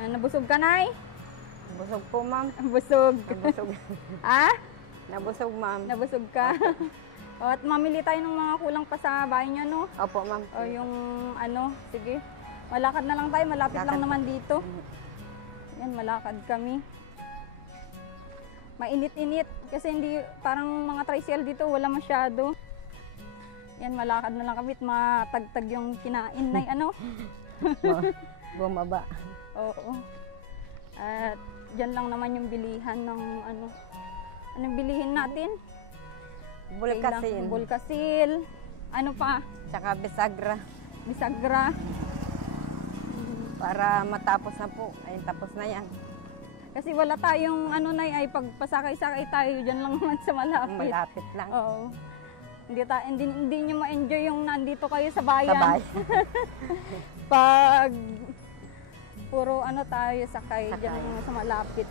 Nabusog ka, Nay? Busog po, ma'am. Busog. Nabusog. Ah? Nabusog, ma'am. Nabusog ka. O, at mamili tayo ng mga kulang pa sa bahay niya, no? Opo, ma'am. O yung ano, sige. Malakad na lang tayo, malapit lang naman dito. Yan, malakad kami. Mainit-init kasi hindi, parang mga tricycle dito, wala masyado. Yan, malakad na lang kami at matagtag yung kinain na ano. Bumaba. Oo. At dyan lang naman yung bilihan ng ano. Anong bilihin natin? Bulkasil. Bulkasil. Ano pa? Tsaka bisagra. Bisagra. Para matapos na po. Ayun, tapos na yan. Kasi wala tayong ano na ay pagpasakay-sakay tayo dyan lang naman sa malapit. Malapit lang. Oo. Hindi nyo ma-enjoy yung nandito kayo sa bayan. Sa bayan. Pag puro ano tayo sakay dyan lang sa malapit.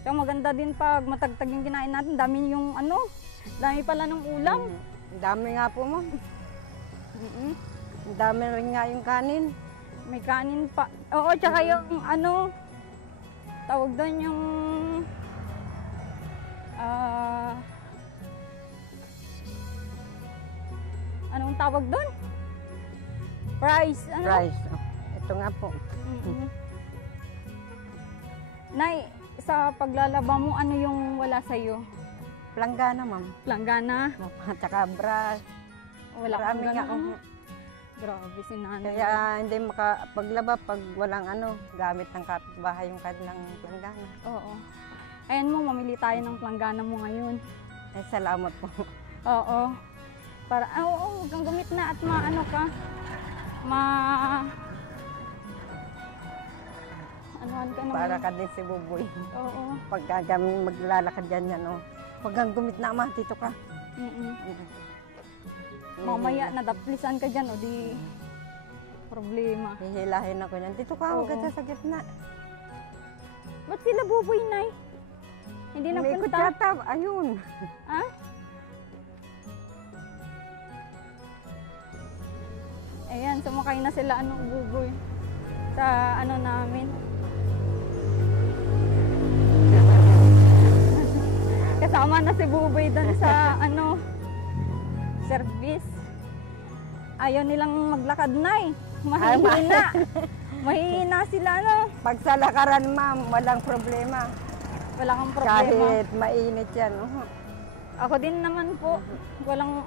So maganda din pag matagtag yung kinain natin. Dami yung ano, dami pala ng ulam. Ang dami nga po, ma'am. Ang dami rin nga yung kanin. May kanin pa. Oo, tsaka yung ano, tawag doon yung anong tawag doon? Rice. Ano? Rice. Ito nga po. Nay, sa paglalaba mo, ano yung wala sa'yo? Planggana, ma'am. Planggana? Tsaka brush. Wala Marami kang nga. ganun. Grabe si nanay. Kaya hindi makapaglaba pag walang ano, gamit ng kapitbahay yung kanilang planggana. Oo. Ayan mo, mamili tayo ng planggana mo ngayon. Ay, salamat po. Oo. Para, oo, huwag kang gumit na at maano ka. Anuhan ka naman. Para ka din si Buboy. Oo. Pagka kami maglalakad dyan yan, oh. Pag kang gumit na, ma, dito ka. Mamaya, nadaplisan ka dyan, o di problema. Hihilahin ako yan. Dito ka, huwag ka sa gitna. Ba't sila Buboy, Nay? Hindi Umikot nagpunta? yata, ayun. Ha? Ayan, sumakay na sila, Buboy. Sa ano namin. Kasama na si Buboy doon sa service. Ayaw nilang maglakad, Nay. Mahihina. Mahihina sila, Pag sa lakaran, ma'am, walang problema. Wala kang problema. Kahit mainit yan. Ako din naman po. Walang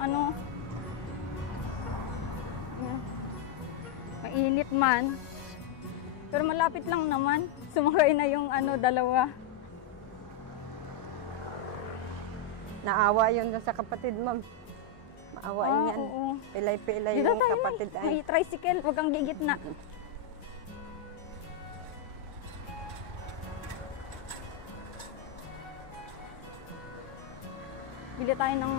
mainit man. Pero malapit lang naman. Sumakay na yung dalawa. Naawa yun sa kapatid, ma'am. Maawain yan. Oo. Pilay-pilay Dito yung tayo, kapatid. May tricycle. Huwag kang gigitna. Bili tayo ng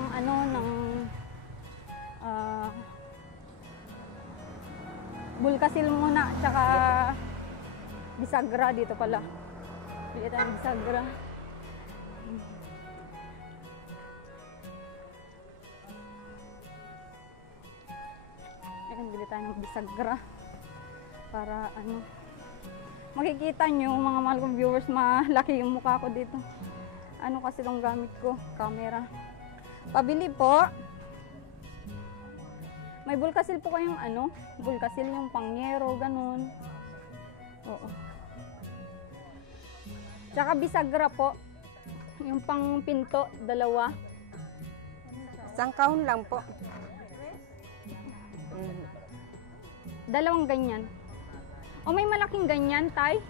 bulkasil muna, tsaka bisagra dito pala. Bili tayo ng bisagra. Ayan, bili tayo ng bisagra. Para makikita nyo mga mahal kong viewers, malaki yung mukha ko dito. Ano kasi itong gamit ko? Camera. Pabili po. May bulkasil po kayong bulkasil yung pangyero, ganun. Oo. Tsaka bisagra po. Yung pang pinto, 2. Isang kahon lang po. 2 ganyan. O may malaking ganyan, Tay?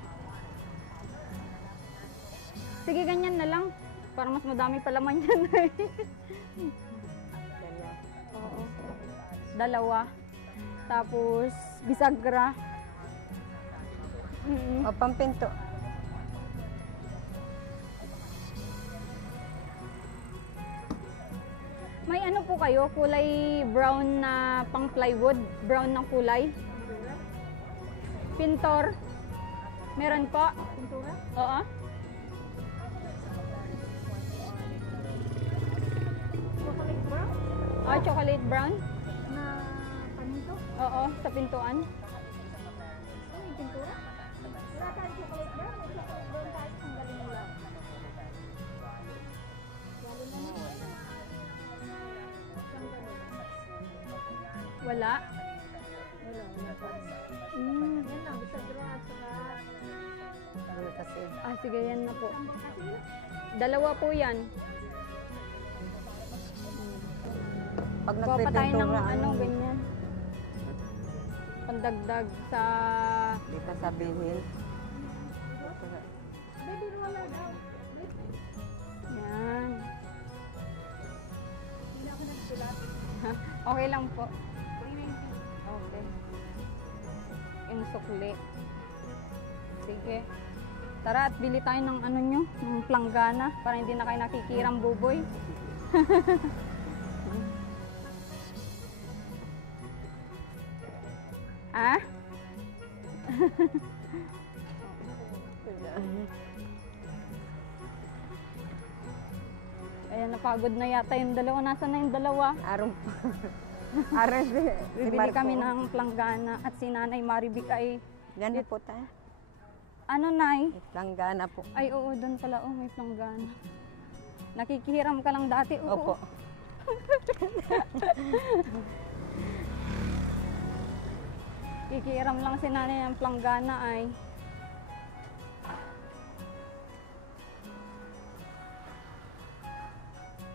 Sige, ganyan na lang. Para mas madami pa laman yan. Oo. 2. Tapos, bisagra. O, pampinto. May po kayo, kulay brown na pang plywood. Brown ng kulay. Pintor. Meron po. Pintura? Oo. Chocolate brown? Na Oo, sa pintuan. Ay, pintura? Wala tayo chocolate na. May chocolate doon tayo sa galing nila. Wala? Yan lang, bisa grass na. Kasi, Ah, sige, yan na po. Dalawa po yan. pag Kuha pa tayo ng nagpipintura, ano, ganyan. Pandagdag sa... Di pa sabihin. Yan. Okay lang po. Okay. Yung sukli. Sige. Tara at bili tayo ng ano nyo, ng planggana para hindi na kayo nakikirang buboy. Ah? Ayan, napagod na yata yung dalawa. Nasaan na yung dalawa? Araw Araw si Bibili Marco. kami ng planggana at si Nanay Marivic ay... Ganun po tayo. Ano, Nay? Langgana po. Ay, oo, doon pala. Oh, may planggana. Nakikihiram ka lang dati. Oo. Opo. Kikihiram lang si Nanay ng planggana ay...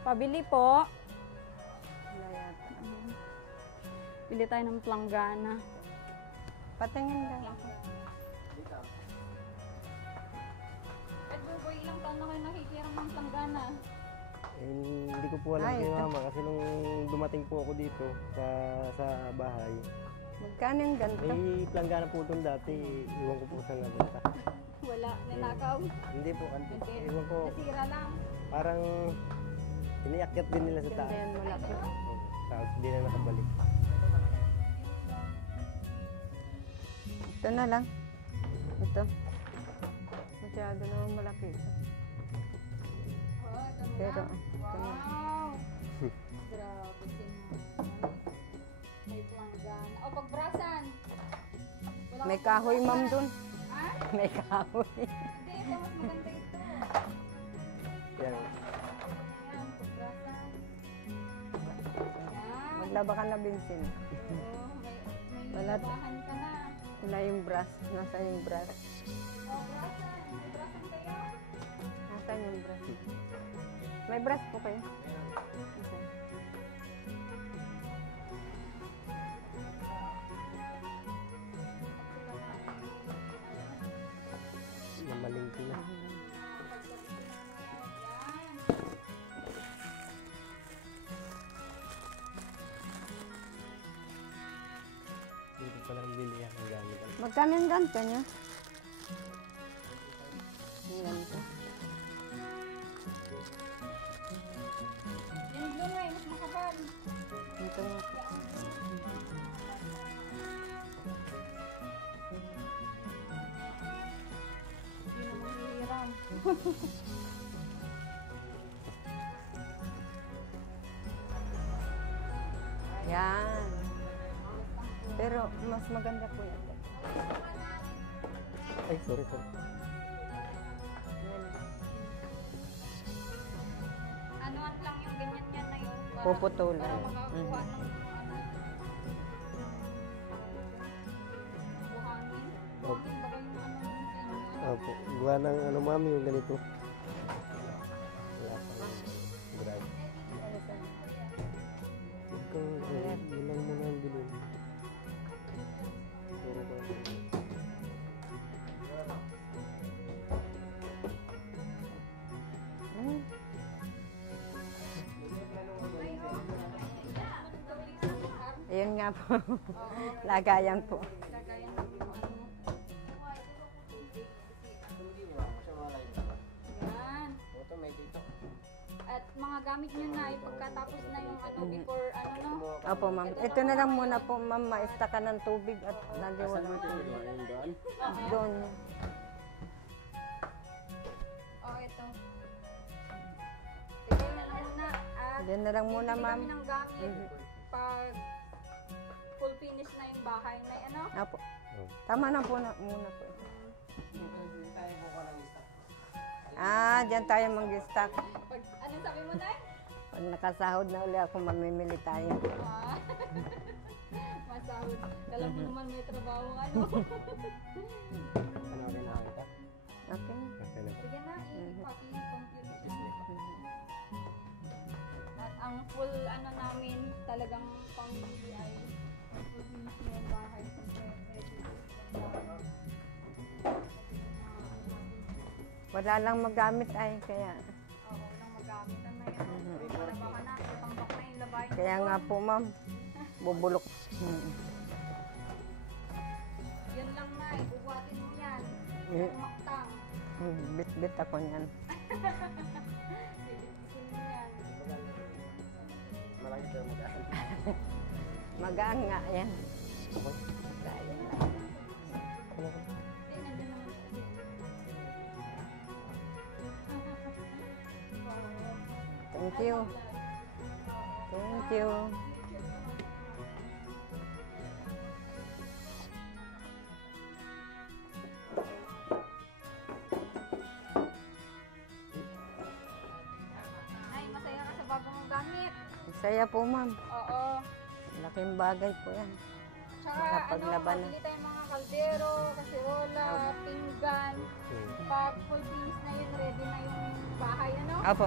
Pabili po. Wala yata. Bili tayo ng planggana. Patingin lang. At buboy, ilang taon na kayo nakikihiram ng planggana? Eh, hindi ko po alam Ay, kay ito. mama kasi nung dumating po ako dito sa bahay, Magkano yung ganito? may planggana po doon dati. Iwan ko po saan napunta. Wala, ninakaw. Hindi po, Hindi. iwan ko. Nasira lang. Parang iniakyat din nila sa Ganda taas. yan, malaki. Oh, tapos hindi na nakabalik. Ito na lang. Ito. Masyado naman malaki ito. Oh, ito na Pero, lang. ito na. Wow! Grabe si Nanay. May planggana. O, pagbrasan. Wala May kang kahoy, ma'am, pagbrasan. dun. Ha? May kahoy. Hindi, ito mas maganda ito. Yan. Ayan, pagbrasan. Ayan. Maglaba ka na, Vincent. Oo, may Wala. labahan ka na. Wala yung brush. Nasaan yung brush? O, brasan. May brasan kayo? Nasaan yung brush? May brush po kayo? Okay. Namalingki na. Dito pa lang bilihan ang gamit. Magkano yung ganito niya? Yung ganito. Yung blue na, mas makapal. Ito nga po. Hindi na mahihiram. Yan. Pero mas maganda po yan. Ay, sorry, sorry. Yan. Anuan lang yung ganyan yan na yun. Puputulan. Para makakuha Mhm. ng buhangin. Buhangin ba kayo yung ano sa inyo? Opo. Gawa ng ano mami yung ganito. Wala pang drive. Ikaw, yun lang muna ang bilhin. Puro ko. Hmm. Ayun nga po. Lagayan po. Lagayan ng yung ano. Yan. At mga gamit nyo na pagkatapos na yung ano before ano no. Opo, ma'am. Ito na lang muna po, ma'am. Maista ka ng tubig at naliwan ng tubig. Doon. Oh, ito. Sige na lang muna. At Diyan na lang muna, bibili ma'am. kami ng gamit Mhm. pag full finish Apo. Oh. Tama na po na, muna po. Ah, dyan tayo mag-stock. Pag, ano sabi mo, Nay? Pag nakasahod na uli ako, mamimili tayo. Ah. Masahod. Alam mo naman may trabaho ka, no? Ano okay na kita? Okay. Okay na po. Sige na, paki-computer. At ang full ano namin, talagang pamilya ay full finish na yung bahay. Wala lang magamit ay, kaya. Oo, walang magamit na yun. Para baka na, tambak na yung labahin. Kaya nga po, ma'am. Bubulok. Yun lang na, ibubuhatin mo yan. Eh. Maktang. Bit-bit ako niyan. Silipisin mo yan. Malaki tayo mag-aaral. Magaan nga yan. Ako? Kaya. Ano ka? Eh, nandiyan naman kasi. Thank you. Thank you. Ay, masaya ka sa bago mong gamit. Saya po, ma'am. Oo. Laking bagay po yan. Tsaka Makapaglaban na. pabili tayong mga kaldero, kasirola, pinggan. Pag full finish na yun, ready na yung bahay, ano? Apo.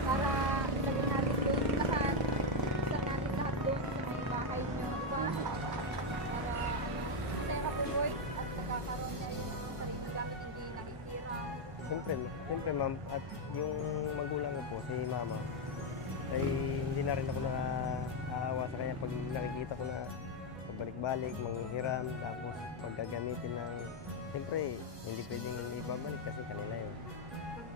Para ilagay natin doon lahat. Isa natin lahat doon sa may bahay nyo, di ba? Para, masaya ka po, boy. At pagkakaroon niya yung mga sarili na gamit, hindi nakisira. Siyempre ma'am, at yung magulang ko po, si mama, ay hindi na rin ako nakaawa sa kanya pag nakikita ko na pabalik-balik, manghihiram, tapos pagkagamitin ng, siyempre, hindi pwedeng hindi babalik kasi kanila yun.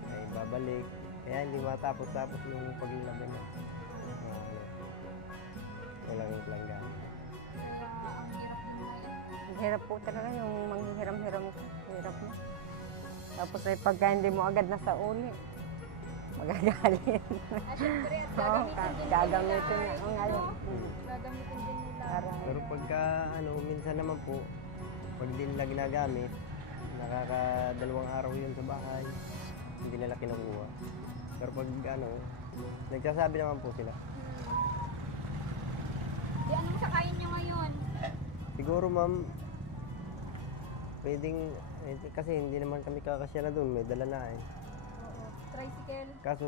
Ay babalik, kaya hindi matapos-tapos yung paglalaban niya. Walang langga. Kaya ang hirap mo ngayon. Ang hirap po talaga yung manghihiram-hiram ko. Hirap na. Tapos ay pagka hindi mo agad nasa uli, magagalit. Ah, syempre, at Oo, gagamitin din gagamitin nila. na. Oo, ngayon. Gagamitin din nila. Para Pero pagka minsan naman po, pag di nila ginagamit, nakakadalawang araw yun sa bahay, hindi nila kinukuha. Pero pag nagsasabi naman po sila. Di anong sakayin nyo ngayon? Siguro ma'am, pwedeng, kasi hindi naman kami kakasya na doon, may dala na eh. Oo. Tricycle? Kaso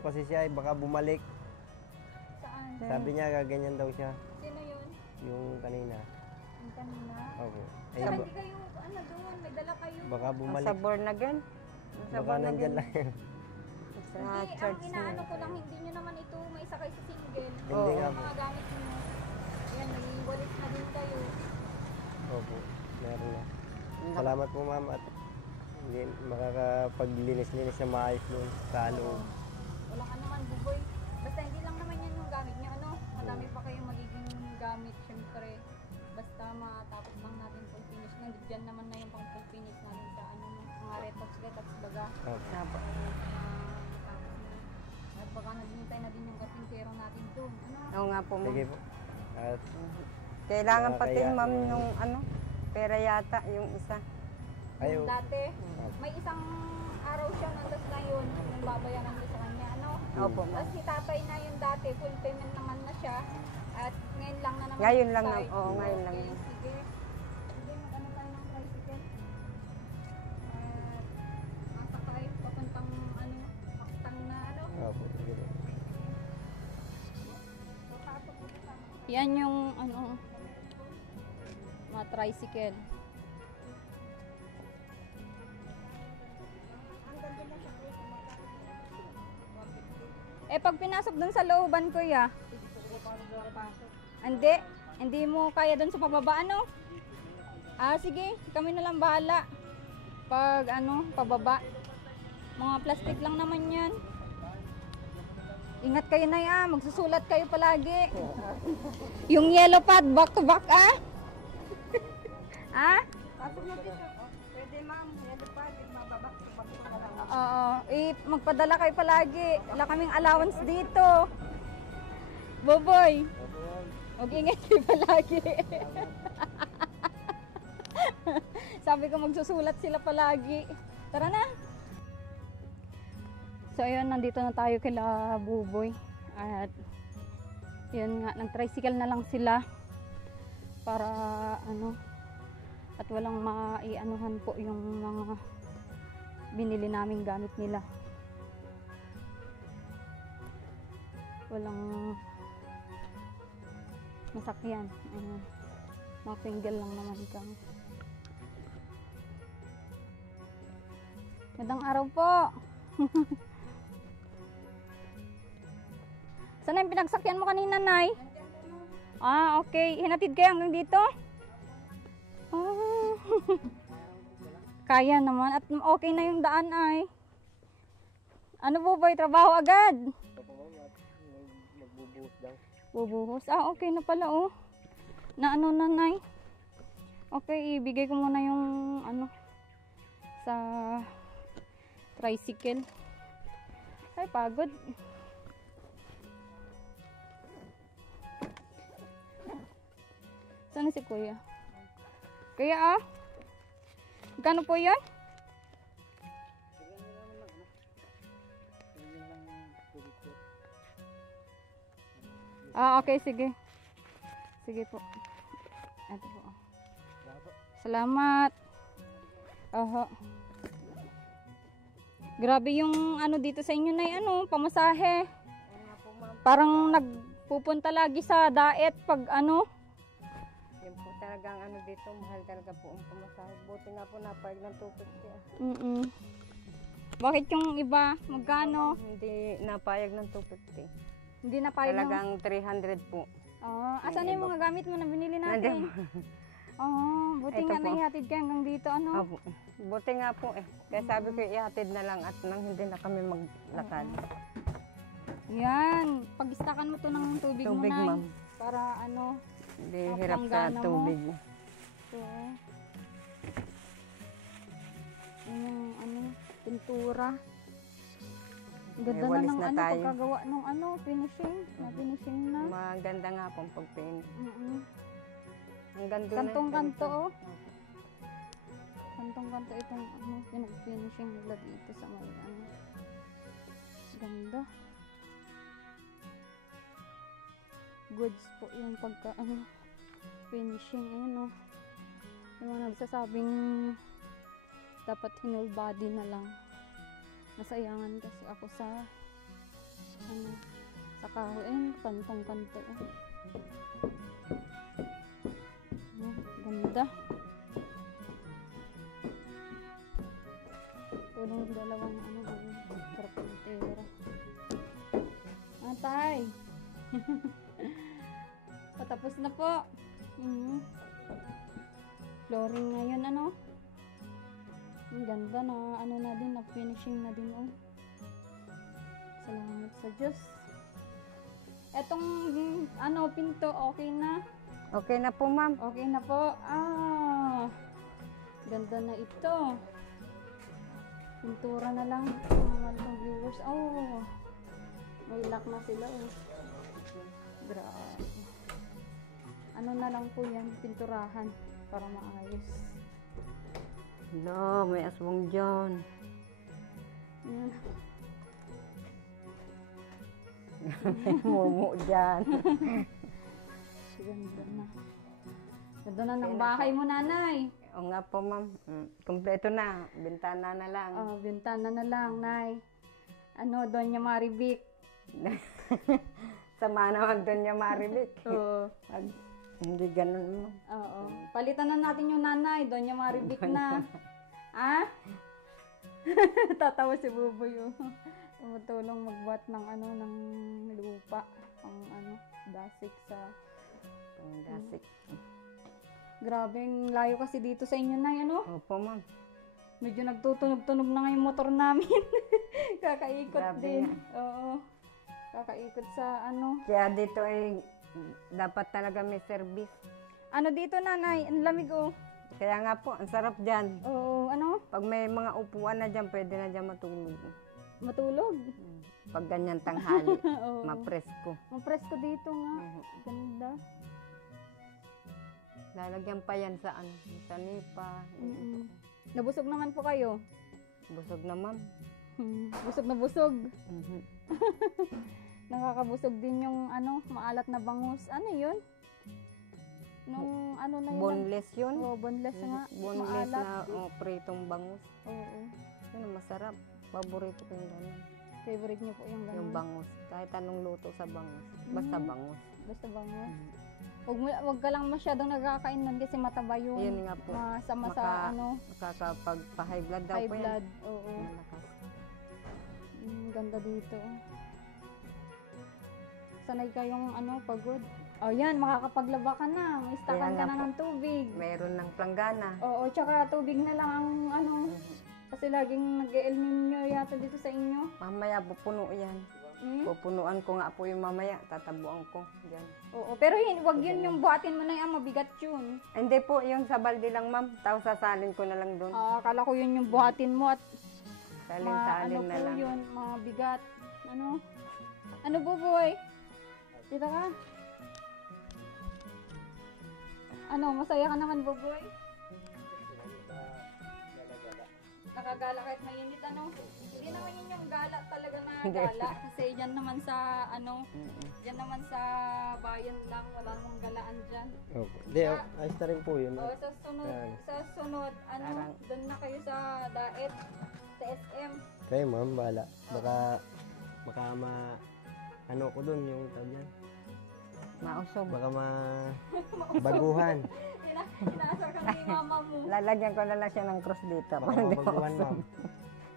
kasi siya eh, baka bumalik. Saan? Sabi niya gaganyan daw siya, Sino yun? yung kanina. Yung kanina? Opo. Eh, Saka hindi kayo, ano doon, may dala kayo. baka sa bumalik. born again. Sa Baka born nandyan again. lang yun. Sa Hindi, ang church inaano na. ko lang, hindi nyo naman ito may sakay sa single. Hindi nga Yung po. mga gamit nyo. Ayan, naging walis na din kayo. Opo, meron na. Salamat po ma'am at hindi makakapaglinis-linis na maayos doon sa loob. Walang ano man, buboy. Basta hindi lang naman yan yung gamit niya, ano? Madami pa kayong magiging gamit, syempre. Basta matapos lang natin full finish. Nandiyan naman na yung pang full finish natin sa ano, mga retox baga. Opo. Apo. Tapos na. At baka naghintay na din yung karpintero natin doon. Ano? Oo nga po, ma'am. Sige po. At Kailangan Baka pati, kaya- ma'am, yung pera yata, yung isa. ayaw. Yung dati, may isang araw siya nandas na yun. Yung babayaran niya sa kanya, ano? Opo, ma'am. Tapos si tatay na yung dati, full payment naman na siya. At ngayon lang na naman. Ngayon lang side. na- oo, ngayon lang. Okay, sige. Sige, mag-ano tayo ng tricycle. At masakay, papuntang ano, paktang na ano. Opo, sige po. Yan yung ano, mga tricycle. Eh, pag pinasok dun sa looban, kuya. Hindi mo kaya dun sa pababa, ano? Ah, sige, kami na lang bahala. Pag ano, pababa. Mga plastic lang naman yan. Ingat kayo na yan, magsusulat kayo palagi. Yung yellow pad, back to back, ah? Ah? Pwede, ma'am. Pwede pa, mababa. Oo, magpadala kayo palagi. Wala kaming allowance dito. Boboy, mag-ingat kayo palagi. Sabi ko magsusulat sila palagi. Tara na! So ayun, nandito na tayo kila Buboy. At yun nga, nag-tricycle na lang sila. Para ano, at walang maianuhan po yung mga binili naming gamit nila. Walang masakyan. Mga single lang naman kami. Magandang araw po. Saan yung pinagsakyan mo kanina, Nay? Ah, okay. Hinatid kayo hanggang dito? Ah. Kaya naman. At okay na yung daan ay. Ano po ba? Trabaho agad? Magbubuhos lang. Bubuhos. Ah, okay na pala oh. Na ano na, Nay? Okay, ibigay ko muna yung ano sa tricycle. Ay, pagod. Saan na si Kuya? Kuya ah? Magkano po yan? Ah, okay, sige. Sige po. Ito po. Salamat. Oho. Grabe yung ano dito sa inyo na ano, pamasahe. Parang nagpupunta lagi sa daet pag ano. Yan po talagang ano dito, mahal talaga po ang pamasahe. Buti nga po napayag ng 250. Bakit yung iba, magkano? Hindi napayag ng 250. Hindi na payo. Talagang 300 po. Asan na yung mga gamit mo na binili Nandiyan natin? Buti Ito nga po. naihatid ka hanggang dito, ano? Opo. Buti nga po eh. Kaya sabi ko ihatid na lang at nang hindi na kami maglakad. Yan, pag-istakan mo to ng tubig, Tubig, mo, Nay. ma'am. Para ano, Hindi hirap sa Papanggana mo. tubig. ito. Yung ano, pintura. Ang ganda na walis ng na ano, tayo. pagkagawa ng ano, finishing. Na-finishing na. Maganda nga pong pag-paint. Mm-mm. Hanggang doon Kantong-kanto, na. oh. Kantong-kanto itong ano, pinag-finishing nila dito sa may ano. Ganda. Goods po yung pagka ano, finishing. Ayun oh. Yung mga nagsasabing dapat hinul body na lang. Nasayangan kasi ako sa ano, sa kahoy. Ayun, kantong-kanto. Oh. Ganda. Tulong dalawang ano, karpentero. Atay! Patapos na po. Flooring ngayon, ano? Ang ganda na, ano na din, na finishing na din, oh. Salamat sa Diyos. Etong, ano, pinto, okay na? Okay na po, ma'am. Okay na po. Ganda na ito. Pintura na lang. Mga viewers. Oh, may lock na sila. Oh. Grabe. Ano na lang po yan, pinturahan para maayos. No, may aswang dyan. Yan. Mumu dyan. Ganda na. Ganda na ng bahay mo, Nanay. O nga po, ma'am. Kompleto na. Bintana na lang. Bintana na lang, Nay. Ano, Doña Marivic. Sama naman doon niya maribik. Oo. Hindi ganun mo. Oo. Palitan na natin yung Nanay, Doña Marivic na. Ah? Tatawa si Buboy. Oh. Tumutulong magbuhat ng ano, ng lupa. Pang ano, dasik sa... Dasik. Grabe, ang layo kasi dito sa inyo, Nay, ano? Opo, ma'am. Medyo nagtutunog-tunog na nga yung motor namin. Kakaikot Grabe din. nga. Oo. Kakaikot sa ano. Kaya dito ay dapat talaga may service. Ano dito, Nanay? Ang lamig, oh. Kaya nga po, ang sarap dyan. Oo, ano? Pag may mga upuan na dyan, pwede na dyan matulog. Matulog. Pag ganyan tanghali, Oo. mapresko. Mapresko dito nga. Ganda. Lalagyan pa yan sa ano, sa nipa. Mm-mm. Nabusog naman po kayo. Busog na, ma'am. Busog na busog. Mhm. Nakakabusog din yung ano, maalat na bangus. Ano yun? Nung ano na yun? Boneless yun. Oh, boneless nga. Boneless Maalat. na pritong bangus. Oo. Yun, masarap. Paborito ko yung ganun. Favorite niyo po yung ganun. Yung bangus. Kahit anong luto sa bangus. Basta bangus. Basta bangus. Wag ka lang masyadong nagkakain nun kasi mataba yun. Yun nga po. Masama sa ano, Nakakapagpa-high blood daw high po blood. yan. Oo. Malakas. Ganda dito. Sanay kayong ano, pagod. Oh, yan, makakapaglaba ka na. May Kaya stakan ka nga na po. ng tubig. Meron ng planggana. Oo, tsaka tubig na lang ang ano. Kasi laging nag-El Nino yata dito sa inyo. Mamaya pupuno yan. Pupunuan ko nga po yung mamaya. Tatabuan ko. Yan. Oo, pero wag yun yung buhatin mo na yan, mabigat yun. Hindi po, yung sa balde lang, ma'am. Tapos sasalin ko na lang doon. Akala ko yun yung buhatin mo at Salin-salin ano na po lang. yun, mabigat. Ano? Ano po, boy? Dito ka. Ano, masaya ka naman, Boboy? Nakagala kahit mainit, ano? Hindi naman yun yung gala talaga na Hindi. gala. Kasi yan naman sa, ano, yan naman sa bayan lang. Wala namang galaan dyan. Opo. Hindi, ayos na rin po yun. O, sa sunod, ano, Parang- doon na kayo sa Daet, sa SM. Kayo ma'am, bahala. Baka ano ko dun yung tawag yan. Mausog. Baka baguhan. Inaasar ka ni mama mo. Lalagyan ko na lang siya ng cross dito. Baka Para di baguhan mausog. ma'am.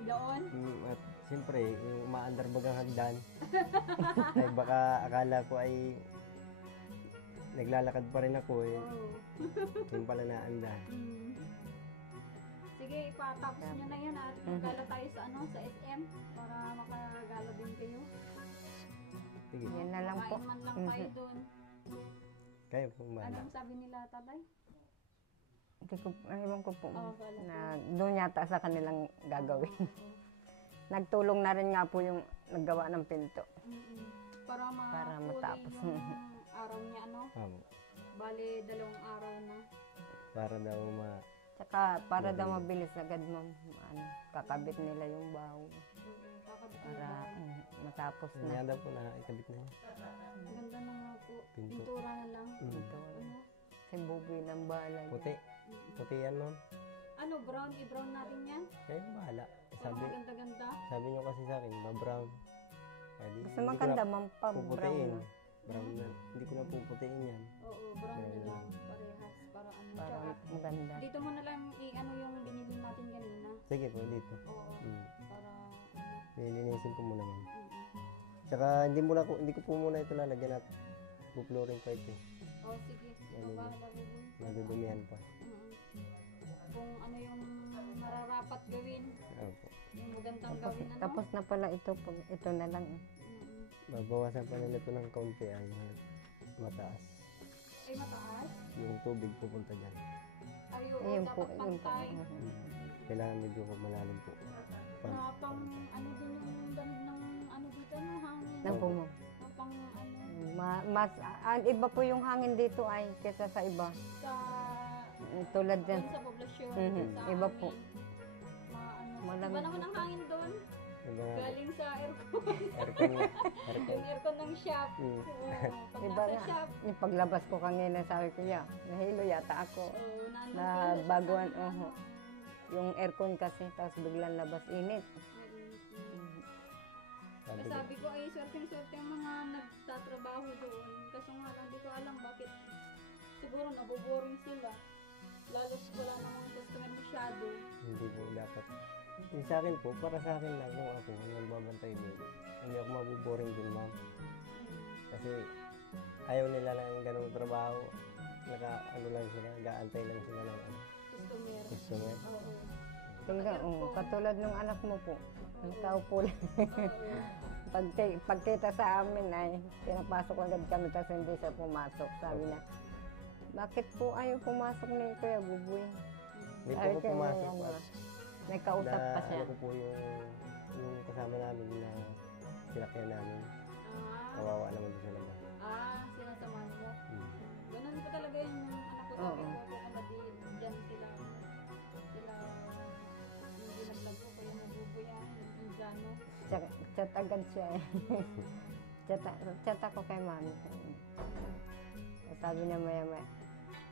Doon. At siyempre, yung umaandar bagang hagdan, ay baka akala ko ay naglalakad pa rin ako eh. Yung pala naandar. Sige, ipatapos nyo na yan at magkala tayo sa ano, sa SM para makagala din kayo. Sige, Yan na lang po. Kain man lang tayo doon. kayo po bahala. Anong sabi nila, tatay? Hindi ko, ewan ko po. Oo, wala po. Na doon yata sa kanilang gagawin. Nagtulong na rin nga po yung naggawa ng pinto. Para Para matapos. yung araw niya, ano? Opo. Bali, 2 araw na. Para daw Tsaka para daw mabilis agad ano, kakabit nila yung baho. Kakabit Para matapos na. Kanya daw po na ikabit na yun. Ganda na nga po. Pinto. Pintura na lang. Ito. Ano? Si Buboy ng bahala. Puti. Puti yan ma'am. Ano, brown? I-brown natin yan? Kayo bahala. Para maganda-ganda. Sabi nyo kasi sa akin, brown. Pwede. Gusto maganda, ma'am, pa brown puputiin. na. Brown na. Hindi ko na puputiin yan. Oo, brown na lang. Parehas. Para ano. Para Tsaka, maganda. dito mo na lang i-ano yung binili natin kanina. Sige po, dito. Oo. Mm. Para ano. Nilinisin ko muna ma'am. Tsaka hindi ko po muna ito lalagyan at bu-flooring pa ito. Oh, sige. Ano Bahala po. Nadudumihan pa. Kung ano yung mararapat gawin. Opo. Yung magandang gawin, ano? Tapos na pala ito. Ito na lang. Babawasan pa nila ito ng kaunti ay mataas. Ay, mataas. Yung tubig pupunta dyan. Ayo, Ayun po. dapat Yun po. pantay. Kailangan medyo malalim po. Na pang ano din yung dami ng ano dito, no? Hangin. Na po mo. Na pang ano, Iba po yung hangin dito ay kesa sa iba. sa Tulad doon dyan. sa poblasyon. Mhm, Sa iba amin. po. Ano, Malamig iba naman ang hangin doon. Diba? Galing sa aircon. Aircon nga. Aircon. Yung aircon ng shop. Mm. Oo, pag Iba nasa nga. shop. Yung paglabas ko kanina, sabi ko, ya, nahilo yata ako. Oo, nandun Na pala siya baguhan, sa- Yung aircon kasi, tapos biglang labas init. Sabi ko, Sabi ko ay swerte yung mga nagtatrabaho doon. Kaso nga lang, di ko alam bakit. Siguro naboboring sila. Lalo wala namang customer masyado. hindi po dapat. Yung sa akin po, para sa akin lang kung ako nagbabantay din. Hindi ako mabuboring din ma'am. Kasi ayaw nila ng ganong trabaho. Ano lang sila, gaantay lang sila ng Customer. customer. Oo. Talaga, katulad ng anak mo po. Ang tao po lang. Oo. Pagkita sa amin ay pinapasok agad kami tapos hindi siya pumasok. Sabi na, bakit po ayaw pumasok ni Kuya Buboy? Hindi po Sabi ako ko, pumasok ano, pa. may kausap pa siya. Ano ko po yung kasama namin na sinakyan namin. Ah, Kawawa naman doon sa labas. sinasamahan mo. Hmm. Ganun po talaga yung anak ko. Sabi Oo. ko, Nag-chat agad siya eh. Chat ako kay mami. Sabi niya maya,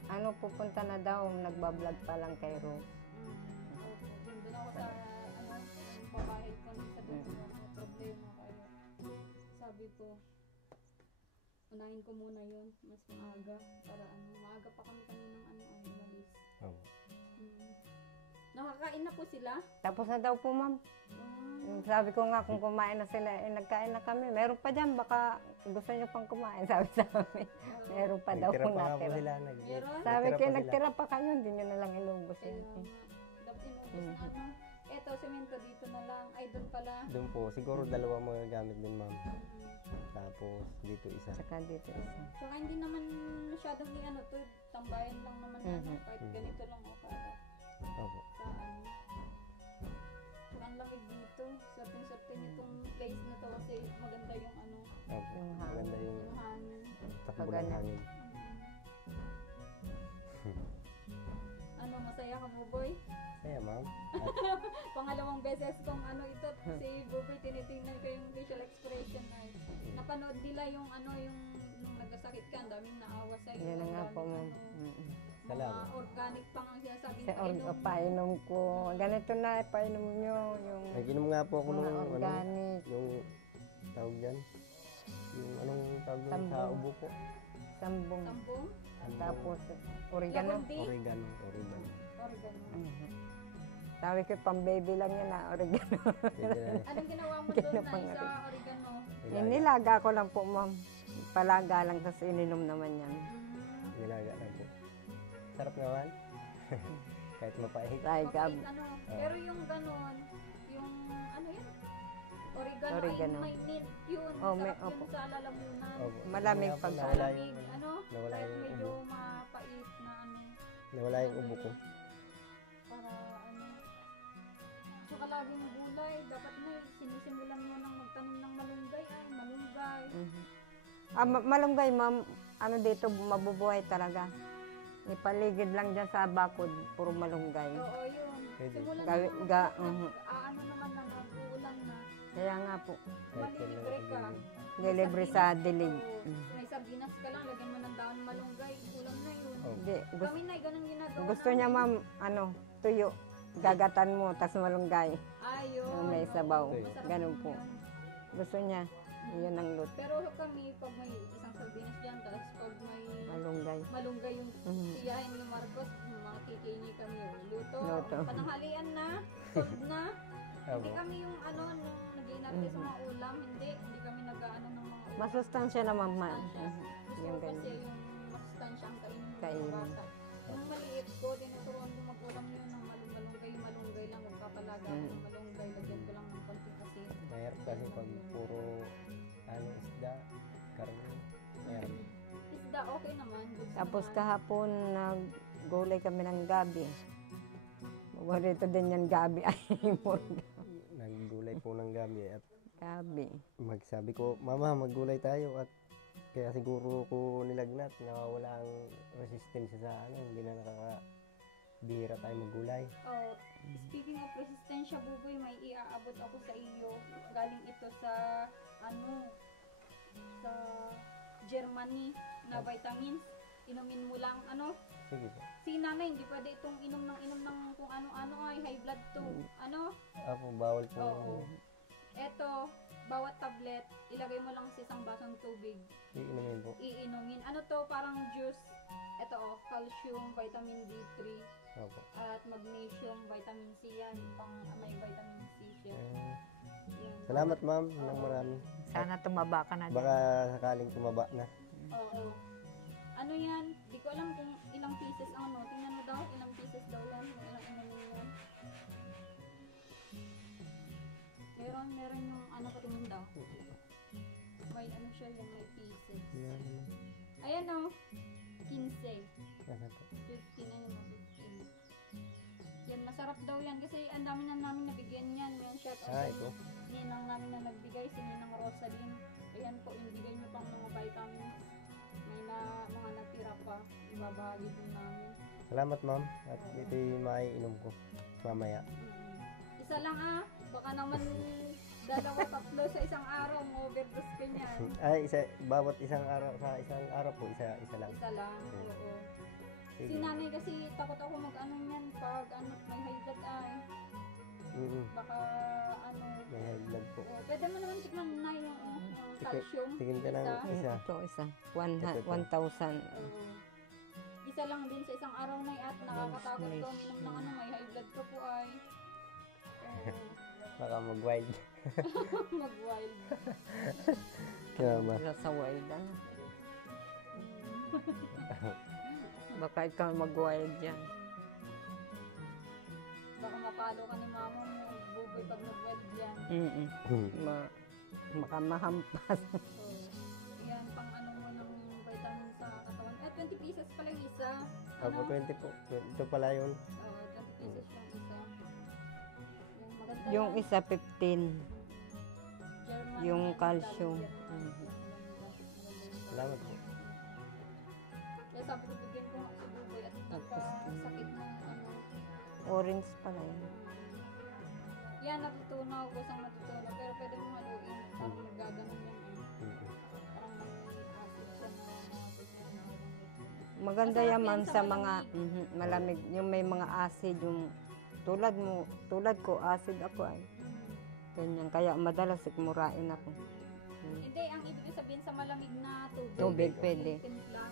ano, pupunta na daw, nagbablog pa lang kay Rose. Doon ako sa, yung pamahit ko sa doon, may problema kayo. Sabi ko, unahin ko muna yun, mas maaga, para maaga pa kami kaninang umalis. Opo. Nakakain na po sila? Tapos na daw po, ma'am. Sabi ko nga kung kumain na sila, nagkain na kami. Meron pa dyan, baka gusto nyo pang kumain, sabi sa amin. Meron pa daw Nagtira kung pa nga po natira. sila. Meron? Sabi ko, pa sila. nagtira pa kayo, hindi nyo na lang inubos Kaya yun. nga, dapat inubos na Eto, semento dito na lang. Ay, doon pala. Doon po, siguro dalawa magagamit din, ma'am. Tapos dito isa. Saka dito isa. Saka hindi naman masyadong to, tambayan lang naman kahit ganito lang o para Opo. sa Saka ang lamig dito. Certain itong place na to kasi maganda yung Opo. Yung Maganda yung yung hangin. takbo ng Pagana. hangin. Masaya ka, Buboy? Kaya, ma'am. Pangalawang beses kong ito, si Buboy, tinitingnan ko yung facial expression na napanood nila yung nung nagkasakit ka, ang daming naawa sa'yo. Yan na nga ang po, daming, ma'am. mga Salamat. organic pang ang sinasabi Sa painom ko. Ganito na, painom nyo. Yung Nag-inom nga po ako mga nung organic. yung tawag dyan. Yung anong tawag dyan sa Sambong. ubo po. Sambong. Sambong? Tapos oregano. Labundi? Oregano. Oregano. Sabi ko, pang baby lang yan na oregano. Pwede na Anong ginawa mo doon na pang sa oregano? Nilaga ko lang po, ma'am. Palaga lang, tapos ininom naman yan. Nilaga lang po. Sarap naman. Kahit mapait. Dahil Okay, pero yung ganon, yung yan? Oregano, ay may mint yun. Oh, Sarap opo. yun sa lalamunan. Opo. Malamig Kaya po pag- nawala Malamig, yung, nawala kahit yung medyo ubo. mapait na Nawala yung ubo ko. para saka laging gulay, dapat na sinisimulan mo ng magtanim ng malunggay, malunggay. Malunggay, ma'am. Ano dito, mabubuhay talaga. Ipaligid lang dyan sa bakod, puro malunggay. Oo, yun. Pwede. Simulan Gawi- mo, ga- naman na, nag-uulan na. Kaya nga po, Kahit yan lang Malilibre ka. ang delivery sa dilig. Oo. May sardinas ka lang, lagyan mo ng daon ng malunggay, ulam na yun. Oh. Hindi, Kami na, ganun ginagawa gusto niya, ma'am, tuyo. Gagatan mo, tas malunggay. Ayun. May sabaw. Masarap Ganun yun po. yun. Gusto niya, yun ang luto. Pero kami, pag may isang sardinas dyan, tapos pag may Malunggay. malunggay yung Mhm. tiyahin ni Marcos, mga kikini kami, luto. Luto. Pananghalian na, sold na. Hindi Opo. kami yung nag-iinarte sa mga ulam, hindi kami nag-aano ng mga ulam. Masustansya naman, ma'am. Gusto Yung ko kasi ganyan. yung masustansya ang kainin ng Kainin. mga bata. Nung maliit ko, tinuturuan ko mag-ulam yun ng malunggay lang, magpapalaga ako ng malunggay, lagyan ko lang ng konting asin. Mahirap kasi pag puro isda, karne. Mahirap. Isda, okay naman. Goods Tapos naman. kahapon, naggulay kami ng gabi. Paborito din yan gabi. Ay, murga. Naggulay po ng gabi at Gabi. magsabi ko, Mama, maggulay tayo at kaya siguro ko nilagnat, nawawala ang resistensya sa hindi na nakakabihira tayo maggulay. Oh, speaking of resistensya, Buboy, may iaabot ako sa iyo. Galing ito sa, sa Germany na vitamins. Inumin mo lang, Sige po. si nanay, hindi pwede itong inom ng kung ano-ano ay high blood to. Ako, bawal po. Oo. Eto, bawat tablet, ilagay mo lang sa isang basong tubig. Iinumin po. Iinumin. Ano to, parang juice. Ito calcium, vitamin D3, Opo. at magnesium, vitamin C yan. May vitamin C siya. Yan. Salamat, ma'am, ng marami. Sana tumaba ka na Baka sakaling tumaba na. Oo. Ano yan? Di ko alam kung ilang pieces ang Tingnan mo daw, ilang pieces daw yan. Kung ilang inumin yan. Meron yung patingin daw. May siya yan, may pieces. Ayan o. 15. Nasa po. 15. 15. Yan, masarap daw yan. Kasi ang dami na namin nabigyan yan. Yan, shout out Ito. Ninang namin na nagbigay, si Ninang Rosaline. Ayan po, ibigay niyo pang mga vitamins. May mga natira pa. Ibabahagi din namin. Salamat, ma'am. At ito yung maiinom ko mamaya. Isa lang baka naman Dalawa, tatlo sa isang araw, overdose ka niyan. Ay, bawat isang araw, sa isang araw po, isa lang. Isa lang, oo. Si Sige. nanay kasi takot ako mag-ano niyan pag ano, may high blood ay. Baka ano, May high blood po. pwede mo naman tikman na yung calcium. Tingin ka ng isa. Ito, isa. Ito. 1,000. Oo. Isa lang din sa isang araw na at nakakatakot ko minum ng ano, may high blood ka po ay. Baka mag-wild. Mag-wild. Kaya ba? Sa wild, ano? Baka ikaw mag-wild dyan. Baka mapalo ka ni mama mo, buboy pag nag-wild yan. Baka mahampas. So, yan, pang ano mo ng vitamin sa katawan. 20 pieces pala yung isa. Opo, 20 po. Ito pala yun. 20 pieces yung isa. Yung maganda Yung yan. isa 15. German yung yan, calcium. German. Salamat po. Kaya sabi ko, bigyan ko nga si Buboy at nagkasakit ng ano. Orange pala yun. Yan, natutunaw, gustong natutunaw. Pero pwede mo haluin. Parang nagaganon yan. Parang may acid siya na natutunaw. Maganda Masarap yan, yan ma'am, sa sa mga malamig. Yung may mga acid, yung tulad ko, acid ako ay. Ganyan. Kaya madalas ikmurain ako. Hindi, ang ibig sabihin sa malamig na tubig. Tubig, pwede. Timpla.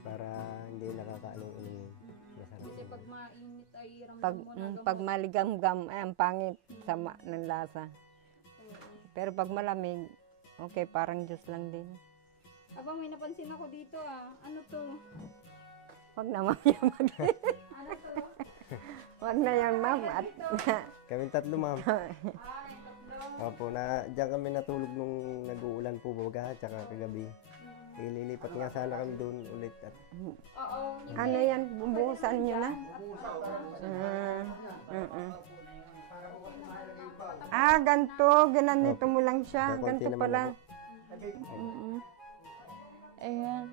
Para hindi nakakaanong masarap. Kasi pag mainit ay ramdam Pag, mo na gamot. pag maligam-gam, ay ang pangit sama ng lasa. Pero pag malamig, okay, parang juice lang din. Aba, may napansin ako dito ah. Ano to? Wag na, ma'am, yan Ano to? wag na yan, ma'am. At, Kaming tatlo, ma'am. Ah, yung tatlo. Opo, diyan kami natulog nung nag-uulan po baga, tsaka kagabi. Ililipat nga sana kami doon ulit. At Oo. ano yan, bubuhusan nyo na? Ganito. Ginanito mo lang siya. Konti Ganito naman pala. Ayan.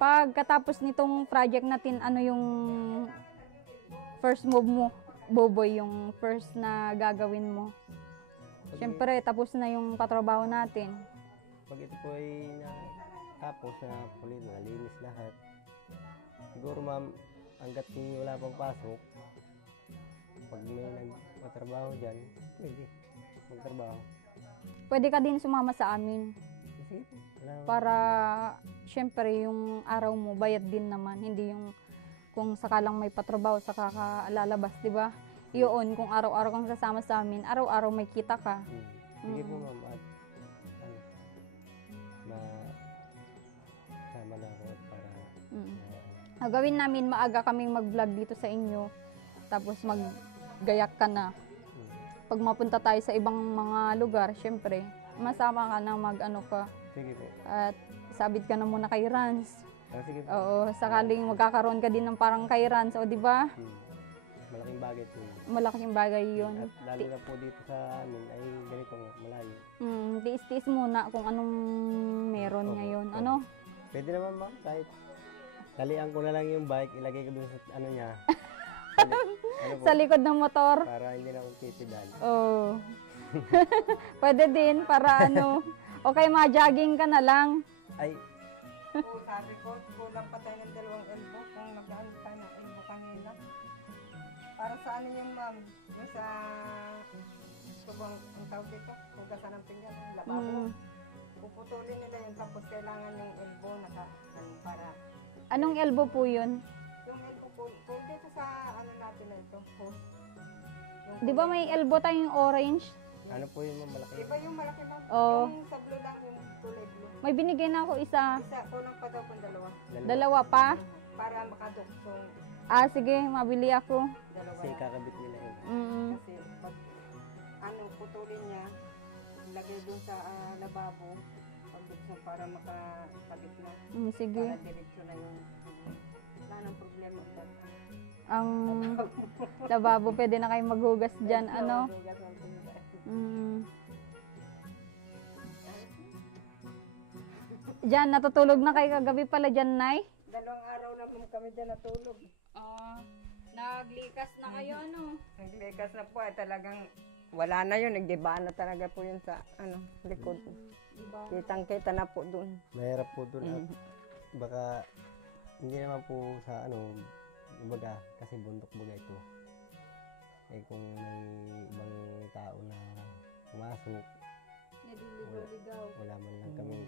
Pagkatapos nitong project natin, ano yung first move mo, Boboy, yung first na gagawin mo? Siyempre, tapos na yung patrabaho natin. pag ito po ay tapos na pulit, nalinis lahat. Siguro, ma'am, hanggat wala pang pasok, pag may nagpatrabaho dyan, pwede magtrabaho. Pwede ka din sumama sa amin. Sige, wala. Para, syempre, yung araw mo, bayad din naman. Hindi yung kung sakalang may patrabaho, saka ka lalabas, di ba? Yun, kung araw-araw kang sasama sa amin, araw-araw may kita ka. Sige po, ma'am. At sama na ako para Gawin namin, maaga kaming mag-vlog dito sa inyo. Tapos maggayak ka na. Pag mapunta tayo sa ibang mga lugar, syempre, masama ka na mag-ano ka. Sige po. At sabit ka na muna kay Rans. Sige po. Oo, sakaling magkakaroon ka din ng parang kay Rans, o di ba? Malaking bagay po. Malaking bagay yun. At lalo na po dito sa amin ay ganito nga, malayo. Tiis-tiis muna kung anong meron ngayon. Ano? Pwede naman, ma'am, kahit talian ko na lang yung bike, ilagay ko dun sa ano niya. Ano po, Sa likod ng motor. para hindi na akong titidal. Oo. Pwede din para ano. Okay, ma-jogging ka na lang. Ay, Sabi ko, kulang pa tayo ng 2 elbow kung nag-ano tayo ng elbow kanina. Para sa ano yung ma'am, yung sa subang, ang tawag dito, hugasan ng pinggan, yung lababo. Puputulin nila yun, tapos kailangan yung elbow para, Anong elbow po yun? yung elbow kung dito sa ano natin na ito, post. Yung Di ba may elbow tayong orange? ano po yung malaki? Di ba yung malaki ma'am? Oo. Yung sa blue lang, yung kulay blue. May binigay na ako isa. Isa, kulang pa daw kung dalawa. Dalawa pa? Para makaduksong Sige, mabili ako. dalawa. Kasi kakabit nila yun. Kasi pag ano, putulin niya, lagay doon sa lababo, pagduksong para makakabit na. Sige. Para diretso na yung wala nang problema. Ang lababo, pwede na kayo maghugas dyan. Ano? Dugas ng pinggan. Diyan, natutulog na kayo kagabi pala dyan, Nay? 2 araw naman kami dyan natulog. Naglikas na kayo, ano? Naglikas na po ay talagang wala na yun, nagdibaan na talaga po yun sa likod. Iba. Kitang-kita na po doon. Mahirap po doon at baka hindi naman po sa kumbaga kasi bundok baga ito. Eh kung may ibang tao na pumasok, Nililigaw-ligaw. wala man lang kaming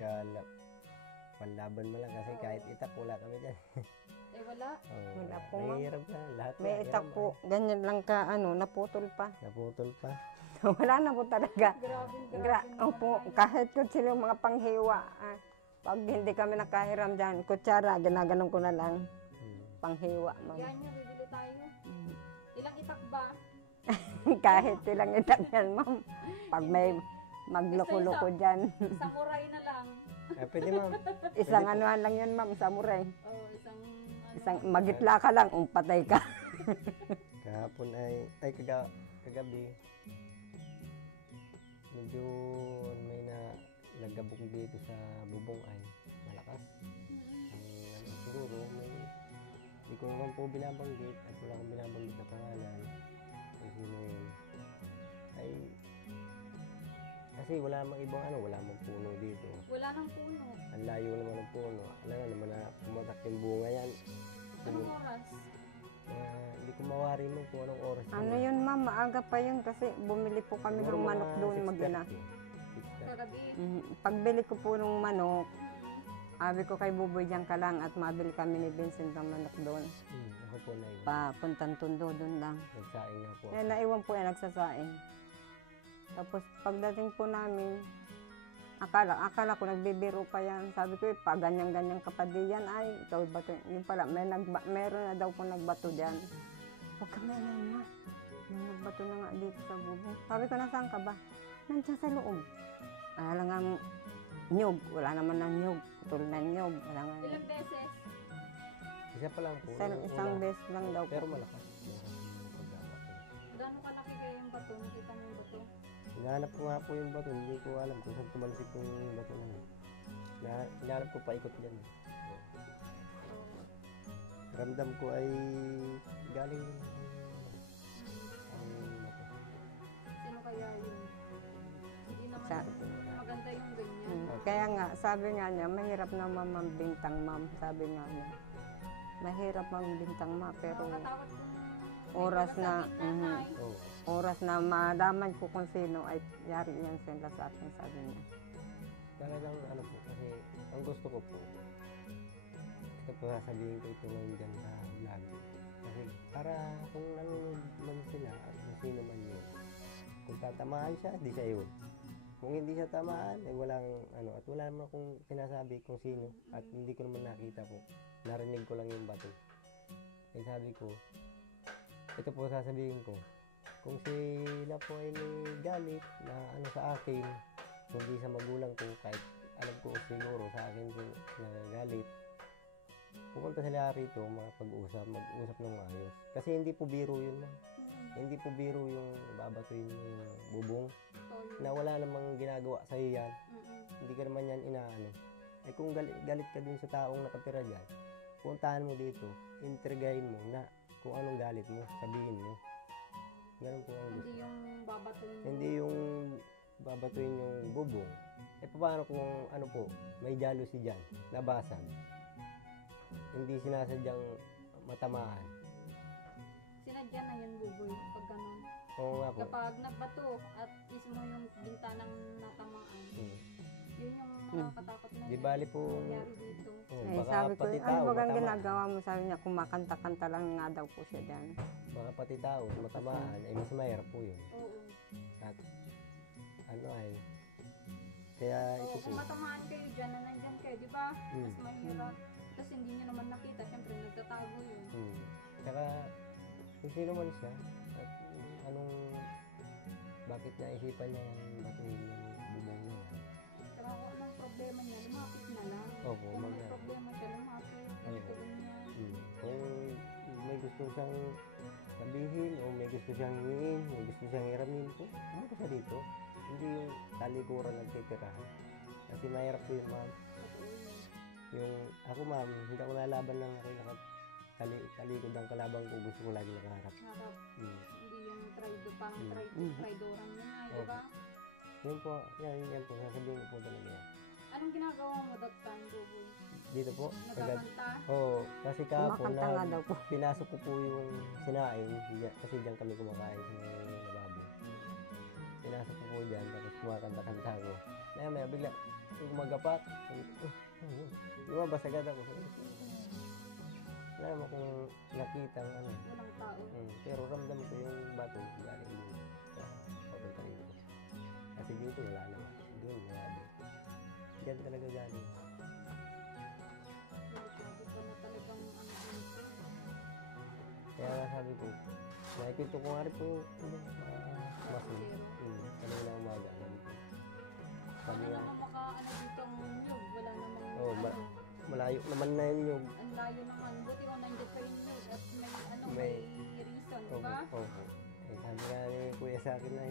panlaban mo lang kasi kahit itak wala kami dyan. Eh wala. Oh, Wala po, ma'am. Mahirap na lahat. May mahirap itak po, ganyan lang ka, naputol pa. Naputol pa. Wala na po talaga. Grabe Opo, kahit kung sila yung mga panghiwa, pag hindi kami nakahiram dyan, kutsara, ginaganon ko na lang. Panghiwa, ma'am. Yan niya, bibili tayo. Ilang itak ba? Kahit ilang itak yan, ma'am. Pag may magloko-loko dyan. Samurai na lang. Pwede ma'am. Isang anuhan lang yun, ma'am, samurai. Oh, isang Isang magitla ka lang, patay ka. Kahapon kagabi, medyo may nagabog dito sa bubong ay malakas. Siguro hindi ko naman po binabanggit at wala akong binabanggit na pangalan. Kung sino yun. Ay, kasi wala namang ibang wala namang puno dito. Wala nang puno. Ang layo naman ng puno. Alam nga naman na pumatak yung bunga yan. Anong oras? Hindi ko mawari mo kung anong oras. Ano yun, ma'am, maaga pa yun kasi bumili po kami Siguro ng mga manok doon mag-ina. 6:30. Kagabi. Pagbili ko po ng manok, sabi ko kay Buboy diyan ka lang at mabili kami ni Vincent ng manok doon. Ako po na yun. Papuntang Tondo doon lang. Nagsaing nga po. Yan, naiwan po yan, nagsasaing. Tapos pagdating po namin, akala ko nagbibiro pa yan. Sabi ko, pa ganyan-ganyan ka pa diyan. Ay, ikaw bato. Yung pala, meron na daw po nagbato diyan. Huwag ka may ma. May nagbato na nga dito sa bubong. Sabi ko, nasaan ka ba? Nandiyan sa loob. Wala nga nyug. Wala naman ng nyug. Putol na nyug. Wala nga. Ilang beses? Isa pa lang po. Isang beses lang daw po. Pero malakas. Gano'ng kalaki kayo yung bato? Nakita mo yung bato? Hinahanap ko nga po yung bato. Hindi ko alam kung saan tumalsik yung bato na yun. Hinahanap ko paikot dyan. Ramdam ko ay galing din ang bato. Sino kaya yun? Hindi naman Sa- maganda yung ganyan. Kaya nga, sabi nga niya, mahirap na mambintang ma'am. Sabi nga niya, mahirap mambintang ma, pero Nakatakot kung oras na, nanay. Oh, oras na malaman ko kung sino ay yari yan sila sa akin, sabi niya. talagang po kasi ang gusto ko po ito po sasabihin ko ito ngayon dyan sa vlog kasi para kung nanonood man sila at kung sino man yun kung tatamaan siya, di siya yun kung hindi siya tamaan, ay walang at wala naman akong sinasabi kung sino at hindi ko naman nakita po narinig ko lang yung bato ay sabi ko ito po sasabihin ko kung sila po ay may galit na sa akin hindi sa magulang ko kahit alam ko siguro sa akin nagagalit pupunta sila rito mag-usap ng maayos kasi hindi po biro yun ma'am. Hindi po biro yung babatuin yung bubong na wala namang ginagawa sa yan hindi ka naman yan eh kung galit ka dun sa taong nakatira dyan puntahan mo dito intrigahin mo na kung anong galit mo sabihin mo ganun po ang gusto Hindi yung babatuin. hindi yung babatuin yung bubong. Eh paano kung po, may jealousy dyan, nabasag. Hindi sinasadyang matamaan. Sinadya na yun, Buboy, pag ganun. Oo nga po. Kapag nagbato at mismo yung bintanang natamaan, yun yung nakakatakot na Di bali po, nangyari dito. Ay, baka sabi ko, pati ano tao bagang matama. ginagawa mo? Sabi niya, kumakanta-kanta lang nga daw po siya dyan. Baka pati tao matamaan, ay mas mahirap po yun. Oo. At kaya ito Oo, po. kung matamaan kayo dyan na nandyan kayo, di ba? Hmm. Mas mahirap. Tapos hindi nyo naman nakita, syempre nagtatago yun. Tsaka, kung sino man siya, at bakit naisipan niya yung batuhin yung bubong niya. Saka kung anong problema niya, lumapit na lang. Opo, Kung may problema siya, lumapit. Ganito ganyan. Kung may gusto siyang sabihin o may gusto siyang hingin, may gusto siyang hiramin po, pumunta siya dito. Hindi yung talikuran nagtitirahan. Kasi mahirap po yun, ma'am. Totoo yun. Yung ako, ma'am, hindi ako nalaban ng aking talikod ang kalabang ko, gusto ko lagi nakaharap. Harap. Hmm. Hindi yung traido, parang Mm. traidoran yun ay, di ba? Yun po, yan po, sasabihin ko po talaga yan. Anong ginagawa mo that time, Buboy? Dito po, agad. Nagkakanta? Oo, kasi kahapon Kumakanta nga daw po. pinasok ko po yung sinaing, kasi diyan kami kumakain sa may lababo. Pinasok ko po diyan, tapos kumakanta-kanta ko. Maya bigla, gumagapak. Lumabas agad ako. Wala naman akong nakitang ano. Walang tao. Pero ramdam ko yung bato galing doon sa papunta rito. Kasi dito wala naman. Doon malabo. Diyan talaga galing. Sabi ko na talagang ano dito. Kaya nga sabi ko, nakikita ko nga rin po yung masin. Kanina umaga. Sabi Wala nga, namang makaano dito ang nyug. Wala namang Oo, ano. malayo naman na yun yung Ang layo naman. Buti ko nandiyan pa yung nyug at may May- reason, di Oo, ba? oo. Eh, sabi nga ni kuya sa akin na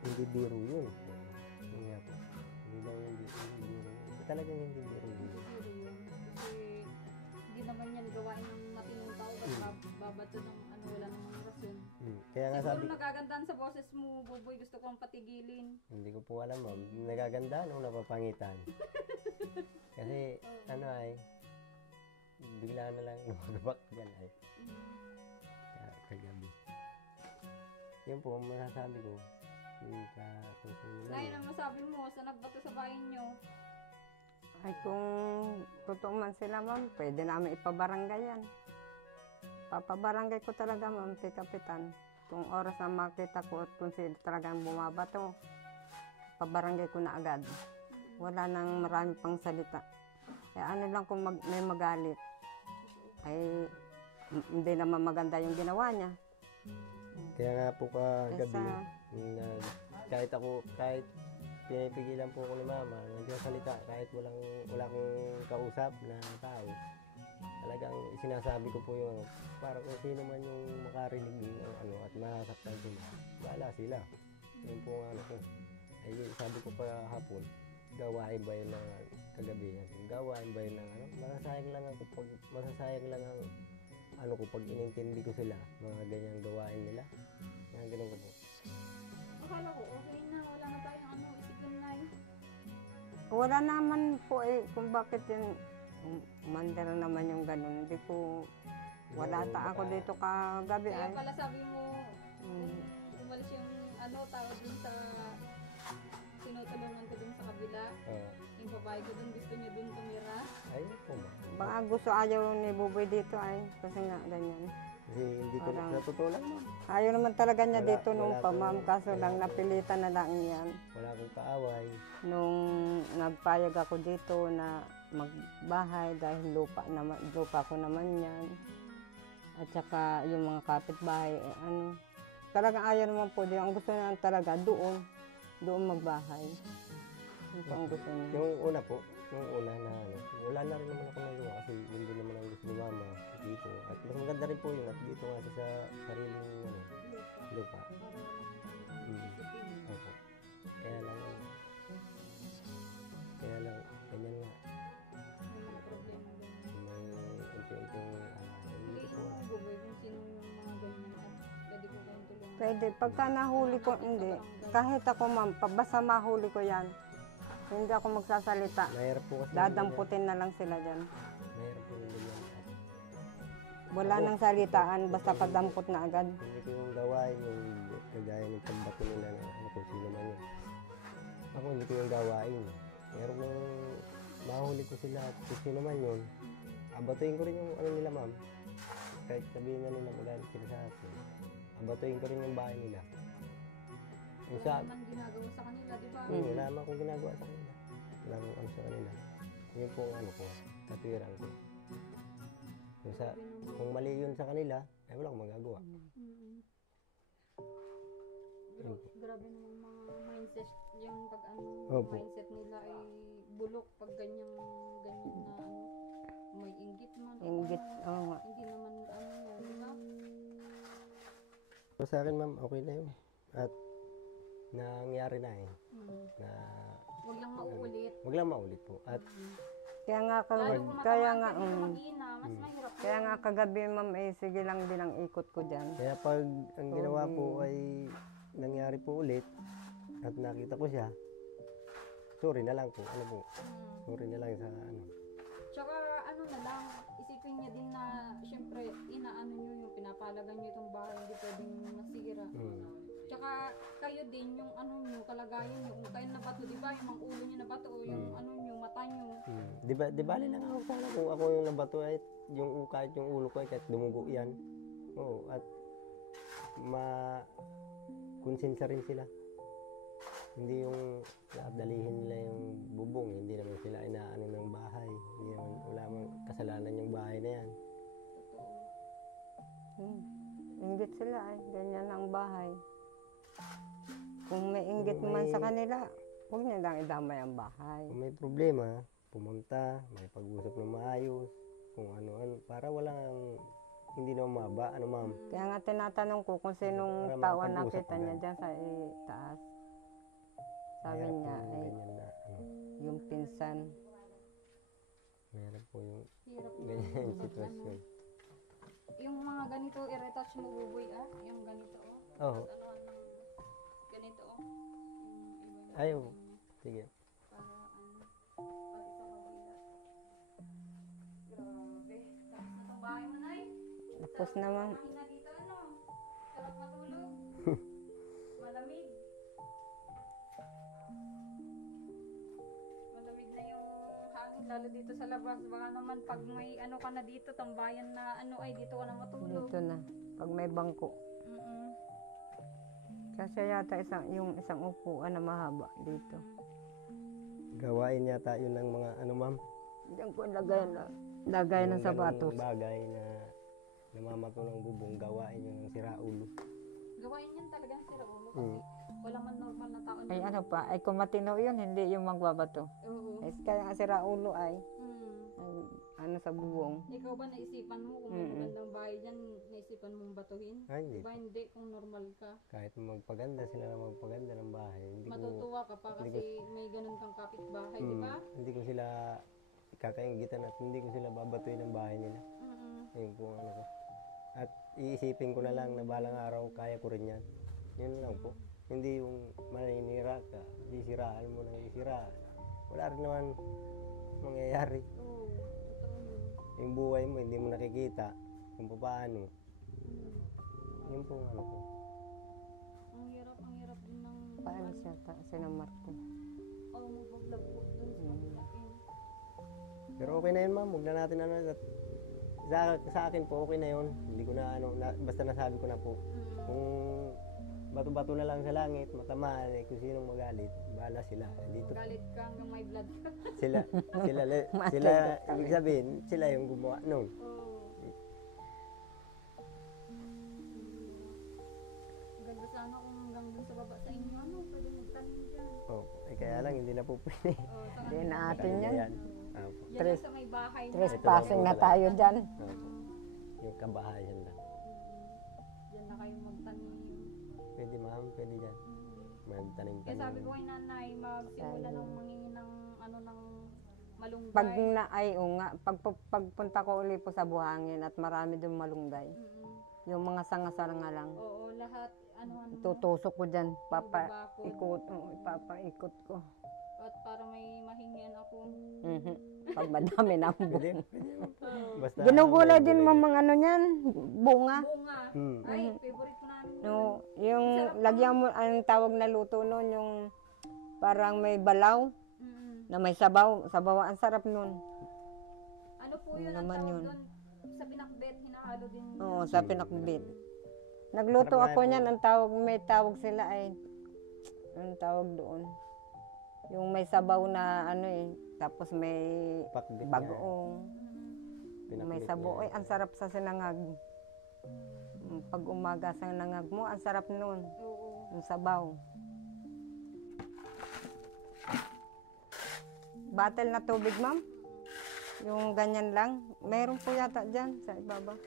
hindi biro yun. Yun nga po. Hindi daw hindi biro. Talagang hindi biro yun. Siguro yun. Kasi hindi naman yan gawain ng matinong tao. Ba't babato ng ano, wala namang rason. Kaya nga sabi, Siguro nagagandaan sa boses mo, Buboy. Gusto kong patigilin. hindi ko po alam ma'am. Nagaganda o napapangitan. Kasi ano ay, bigla na lang lumagabak dyan ay. Kaya kagabi. Yun po, ang masasabi ko. Yung kung Ngayon, ang masabi mo, sa nagbato sa bahay nyo, Ay kung totoo man sila ma'am, pwede namin ipabarangay yan. Papabarangay ko talaga ma'am kay Kapitan. Kung oras na makita ko at kung sila talagang bumabato, pabarangay ko na agad. Wala nang marami pang salita. Kaya ano lang kung may magalit, ay hindi naman maganda yung ginawa niya. Kaya nga po kagabi, Kesa- kahit pinipigilan po ako ni mama, nagsasalita kahit wala akong kausap na tao. Talagang sinasabi ko po yung para kung sino man yung makarinig ng ano at masasaktan sila, wala sila. Yun po ang ano ko. Ay sabi ko pa hapon, gawain ba yun ng kagabi yan? Gawain ba yun ng ano? Masasayang lang ang ano ko pag inintindi ko sila, mga ganyang gawain nila. Mga ganun ko po. akala ko okay na, wala na tayong ano, isipin na eh. Wala naman po eh kung bakit yung mandar naman yung ganun. Hindi ko, wala ta ako dito kagabi Kaya ay. pala sabi mo, Mm. umalis yung ano, tao dun sa tinutulungan ko dun sa kabila. Yung babae ko dun, gusto niya dun tumira. Ayun po ma. Baka gusto ayaw ni Buboy dito ay. Kasi nga ganyan. Kasi hindi ko Parang- natutunan. Ayaw naman talaga niya Wala- dito nung wala pa po. ma'am. Kaso Wala lang po. napilitan na lang yan. Wala akong kaaway. Nung nagpayag ako dito na magbahay dahil lupa ko naman yan. At saka yung mga kapitbahay, ano. Talagang ayaw naman po din. Ang gusto niya talaga doon magbahay. Yun po ang gusto niya. Yung una po, yung una na ano, wala na rin naman ako nagawa kasi yun din naman ang gusto ni mama dito. At mas maganda rin po yun at dito nga sa sariling ano, lupa. Para walang isipin. Opo. Kaya lang, ganyan nga. May mga problema ganyan. May unti-unting hindi Hindi ko mo Buboy kung sino yung mga ganyan at pwede ko kayong tulungan. Pwede. Pagka nahuli ko, hindi. Kahit ako ma'am, basta mahuli ko yan, hindi ako magsasalita. mahirap po kasi. Dadamputin na lang sila dyan. Mahirap po yung ganyan. At Wala nang salitaan, basta padampot na agad. hindi ko yung gawain yung kagaya ng pagbato nila na ano kung sino man yun. Ako hindi ko yung gawain. Pero kung mahuli ko sila at kung sino man yun, abatuin ko rin yung ano nila ma'am. Kahit sabihin na nila magalit sila sa akin, abatuin ko rin yung bahay nila. Yung Wala sa, naman ginagawa sa kanila, di ba? wala naman akong ginagawa sa kanila. Wala akong ano sa kanila. Yun po ang ano ko, katuwiran ko. Yung sa, kung mali yun sa kanila, ay wala akong magagawa. Mm-mm. Yun po. Grabe namang mga mindset, yung pag ano, Opo. mindset nila ay bulok pag ganyan na ano, may inggit man. o Inggit, ano. oo nga. Hindi naman ano yan, di ba? So, sa akin ma'am, okay na yun. At nangyari na eh. Mm. Na Huwag lang mauulit. wag lang maulit po. At Kaya nga, Lalo kung kaya matama nga, ka, mag-ina, mas mahirap kaya yun. nga kagabi ma'am, sige lang din ang ikot ko dyan. Kaya pag ang ginawa po ay nangyari po ulit at nakita ko siya, sorry na lang po. Ano po? Sorry na lang sa ano. Tsaka ano na lang, isipin niya din na syempre inaano niyo yung pinapalagan niyo itong bahay, hindi pwedeng masira. Tsaka kayo din yung ano niyo, kalagayan niyo, kung kayo nabato, di ba, yung mga ulo niyo nabato o yung ano niyo, mata niyo. Di bali lang ako kung ano, kung ako yung nabato ay yung kahit yung ulo ko ay kahit dumugo yan. Oo, at konsensya rin sila. Hindi yung dalihin nila yung bubong, hindi naman sila inaano ng bahay. Hindi naman, wala mang kasalanan yung bahay na yan. Inggit sila ay, ganyan ang bahay. Kung may inggit man sa kanila, huwag niya lang idamay ang bahay. Kung may problema, pumunta, may pag-usap ng maayos, kung ano-ano, para walang, hindi na umaba, ano ma'am. Kaya nga tinatanong ko kung sinong Para tao ang makapag-usap nakita niya dyan sa taas. Sabi Mahirap niya, po yung ay, ganyan na, ano, yung pinsan. mahirap po yung Hirap yun. ganyan yung sitwasyon. Yung mga ganito, i-retouch mo buboy yung ganito Oo. Ano, ganito yung iba Ayaw. Sige. para para sa kabila. Grabe. Tapos na itong bahay mo, Nay. Tapos naman, Mahina dito, ano? Sarap matulog. Malamig. Malamig na yung hangin, lalo dito sa labas. Baka naman pag may ano ka na dito, tambayan na ano ay dito ka na matulog. dito na. Pag may bangko. Mm-mm. Kasi yata yung isang upuan na mahaba dito. Gawain yata yun ng mga ano ma'am. Diyan ko lagay ng Yung sapatos. ganung bagay na namamato ng bubong, gawain yun ng siraulo. Gawain yan talaga ang sira ulo kasi wala man normal na tao na. Ay ano pa, ay kung matino yun, hindi yung magbabato. Oo. Ay kaya nga sira ulo ay, Mm. ano sa bubong. Ikaw ba naisipan mo kung may magandang bahay dyan, naisipan mong batuhin? Ay, hindi. Diba hindi kung normal ka? Kahit magpaganda sila na magpaganda ng bahay, hindi ko, Matutuwa ka pa kasi may ganun kang kapitbahay, di ba? hindi ko sila kakaingitan at hindi ko sila babatuin ng bahay nila. Mm-mm. Yun po ang ano ko. At iisipin ko na lang na balang araw kaya ko rin yan. Yun lang po. Hindi yung maninira ka, sisiraan mo ng isira. Wala rin naman mangyayari. Oo, totoo yun. Yung buhay mo, hindi mo nakikita kung paano. Yun po ang ano ko. Ang hirap din ng Paano siya sinamarte? magbablog po dun sa pagkain. Pero okay na yun ma'am, huwag na natin ano. At sa akin po okay na yun. Hindi ko na ano, basta nasabi ko na po. Kung bato-bato na lang sa langit, matamaan, eh, kung sinong magalit, bahala sila. Dito Galit ka hanggang may blood ka. sila, ibig sabihin, sila yung gumawa nung. Oo. Ganda sana kung hanggang dun sa baba sa inyo, ano, pwede magtanim dyan. Oh, eh, kaya lang, hindi na po pwede. Oo, sa Hindi na atin yan. Yan. Opo. Yan lang sa may bahay na. Trespassing na tayo dyan. Opo. Yung kabahayan lang. Diyan na kayo magtanim. Pwede ma'am, pwede dyan. Magtanim-tanim. Kaya sabi ko kay nanay, magsimula ng mangingi ng ano ng malunggay. Pag na ay o nga, pagpunta ko uli po sa buhangin at marami doon malunggay. Yung mga sanga-sanga lang. Oo, lahat ano Tutusok ko dyan, Babakod. ipapaikot ko. at para may mahingian ako. Pag madami na ang Pwede, buhok. pwede ma'am. Basta Ginugulay din gulay. mamang ano niyan, bunga. Bunga. Ay, favorite ko namin. yun. No, yung lagyan mo, ang tawag na luto nun, yung parang may balaw Mm-mm. na may sabaw. Sabaw, ang sarap nun. Ano po yun ang naman tawag yun? doon? Sa pinakbet, hinahalo din. Oo, sa pinakbit. Nagluto ako niyan, ang tawag, may tawag sila ay, ang tawag doon. Yung may sabaw na ano eh, tapos may Pakbit bagoong, niya. may Pinakbit sabaw. niya. Ay, ang sarap sa sinangag. Pag umaga sa nangag mo, ang sarap nun. Oo. Yung sabaw. Batel na tubig, ma'am? Yung ganyan lang? Meron po yata dyan sa ibaba.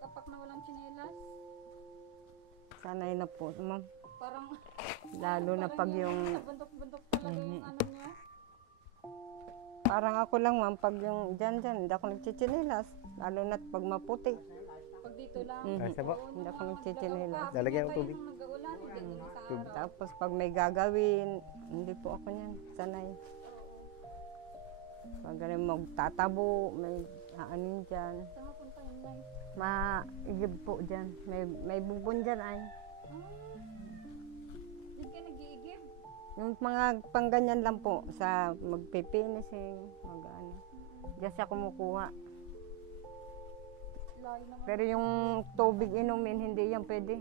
Kapak na walang tsinelas. Sanay na po, ma'am. Parang, Lalo na pag yung, buntok-buntok talaga yung ano niya. parang ako lang, ma'am, pag yung dyan, hindi ako nagchichinilas. Lalo na pag maputi. Pag dito lang. Ay, saba. Hindi ako nagchichinilas. Lalagyan ng tubig. Nag-uulan, hindi na sa araw. Tapos pag may gagawin, hindi po ako niyan. Sanay. Pag ganun magtatabo, may aanin dyan. Saan mapunta yun, Nay? Maigib po dyan. May bubon dyan ay. Hindi ka nag-iigib. Yung mga pangganyan lang po sa magpipinising, mag-ano. Diyan siya kumukuha. Layo naman. Pero yung tubig inumin, hindi yan pwede.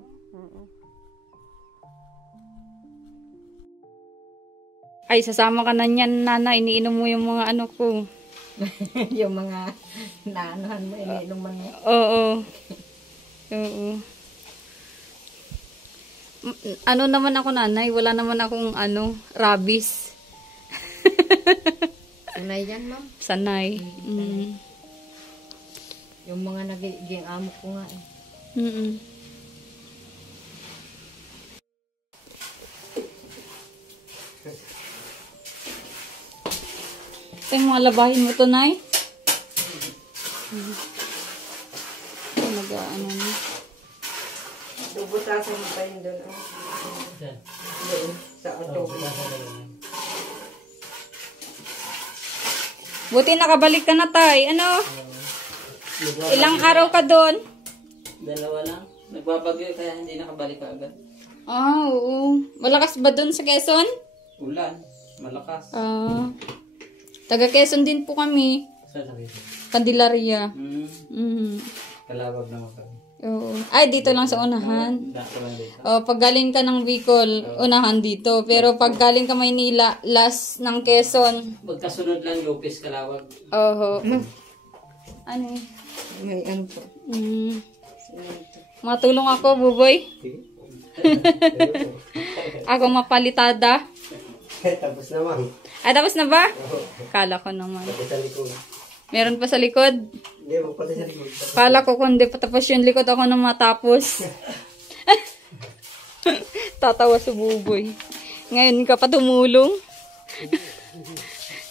Ay, sasama ka na niyan, Nana. Iniinom mo yung mga ano ko. Yung mga naanuhan mo, iniinuman mo. Oo. Oo. Ano naman ako, Nanay? Wala naman akong rabies. Sanay yan, ma'am. Sanay. Yung mga nagiging amo ko nga eh. Ito yung mga labahin mo to, Nay? Nag-ano na. Bubutasan mo pa yun doon. Doon, sa auto. Buti nakabalik ka na, Tay. Ano? Ilang araw ka doon? 2 lang. Nagbabagyo kaya hindi nakabalik agad. Ah, oo. Malakas ba doon sa Quezon? Ulan. Malakas. Taga Quezon din po kami. Saan nakita? Candelaria. Kalawag naman kami. Oo. Ay, dito lang sa unahan. Dako lang dito. Pag galing ka ng Bicol, unahan dito. Pero pag galing ka Maynila, last ng Quezon. Magkasunod lang Lopez Kalawag. Oho. Ano eh? May ano po. Matulong ako, Buboy. Ako mapalitada. Tapos naman. Ay, tapos na ba? Kala ko naman. Pati sa likod. Meron pa sa likod. Hindi, pati sa likod. Kala ko kung di pa tapos yung likod ako na matapos. Tatawa si Buboy. Ngayon ka pa tumulong.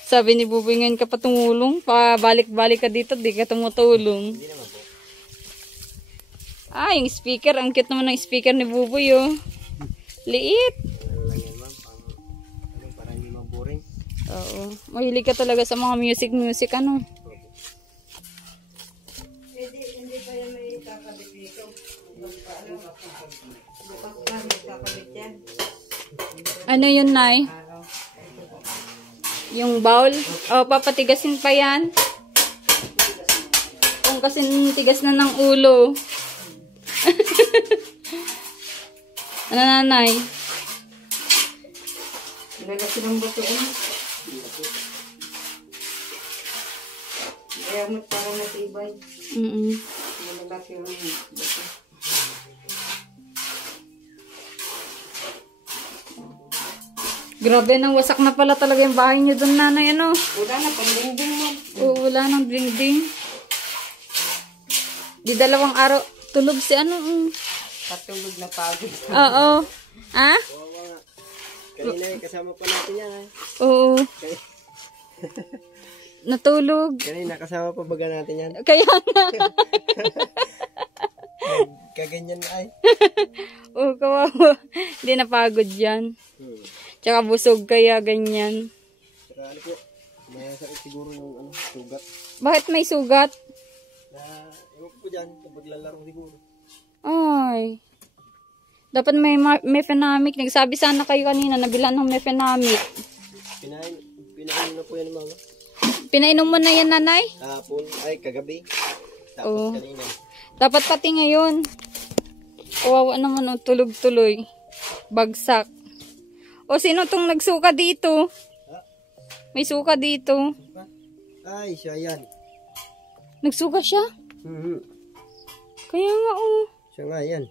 Sabi ni Buboy, ngayon ka pa tumulong. Pabalik-balik ka dito, di ka tumutulong. Ah, yung speaker. Ang cute naman ng speaker ni Buboy, oh. Liit. Ano lang yan, ma'am? Para hindi maboring. Oo. Mahilig ka talaga sa mga music, ano. Hindi pa yan may kakabit dito. Bukas pa may kakabit yan. Ano yun, Nay? Yung bowl? O, papatigasin pa yan. Kung kasi tigas na ng ulo. Ano, Nanay? Lalaki ng bato eh. Kaya mo parang natibay. Malalaki yung bato. Grabe, nang wasak na pala talaga yung bahay niyo doon, Nanay, ano? Wala na, pang-dingding mo. Oo, wala nang ding-ding. Di 2 araw, tulog si ano. Patulog na pagod. Oo. Ha? Wawa nga. Kanina kasama pa natin yan. Oo. Natulog. Kanina kasama pa baga natin yan. Kaya nga. Kaganyan na ay. Oo, kawawa. Hindi napagod yan. Tsaka busog kaya ganyan. Saka ano po, may sakit siguro yung sugat. Bakit may sugat? Na, ewan ko po dyan, kapag lalaro siguro. Ay. Dapat may mefenamic. Nagsabi sana kayo kanina, nabilan ng mefenamic. Pinainom na po yan, mama. Pinainom mo na yan, Nanay? Kahapon, ay kagabi. Oo. Tapos kanina. Dapat pati ngayon. Kawawa naman, tulog tuloy. Bagsak. O, sino tong nagsuka dito? May suka dito. Ay, siya yan. Nagsuka siya? Kaya nga, oh. Siya nga yan.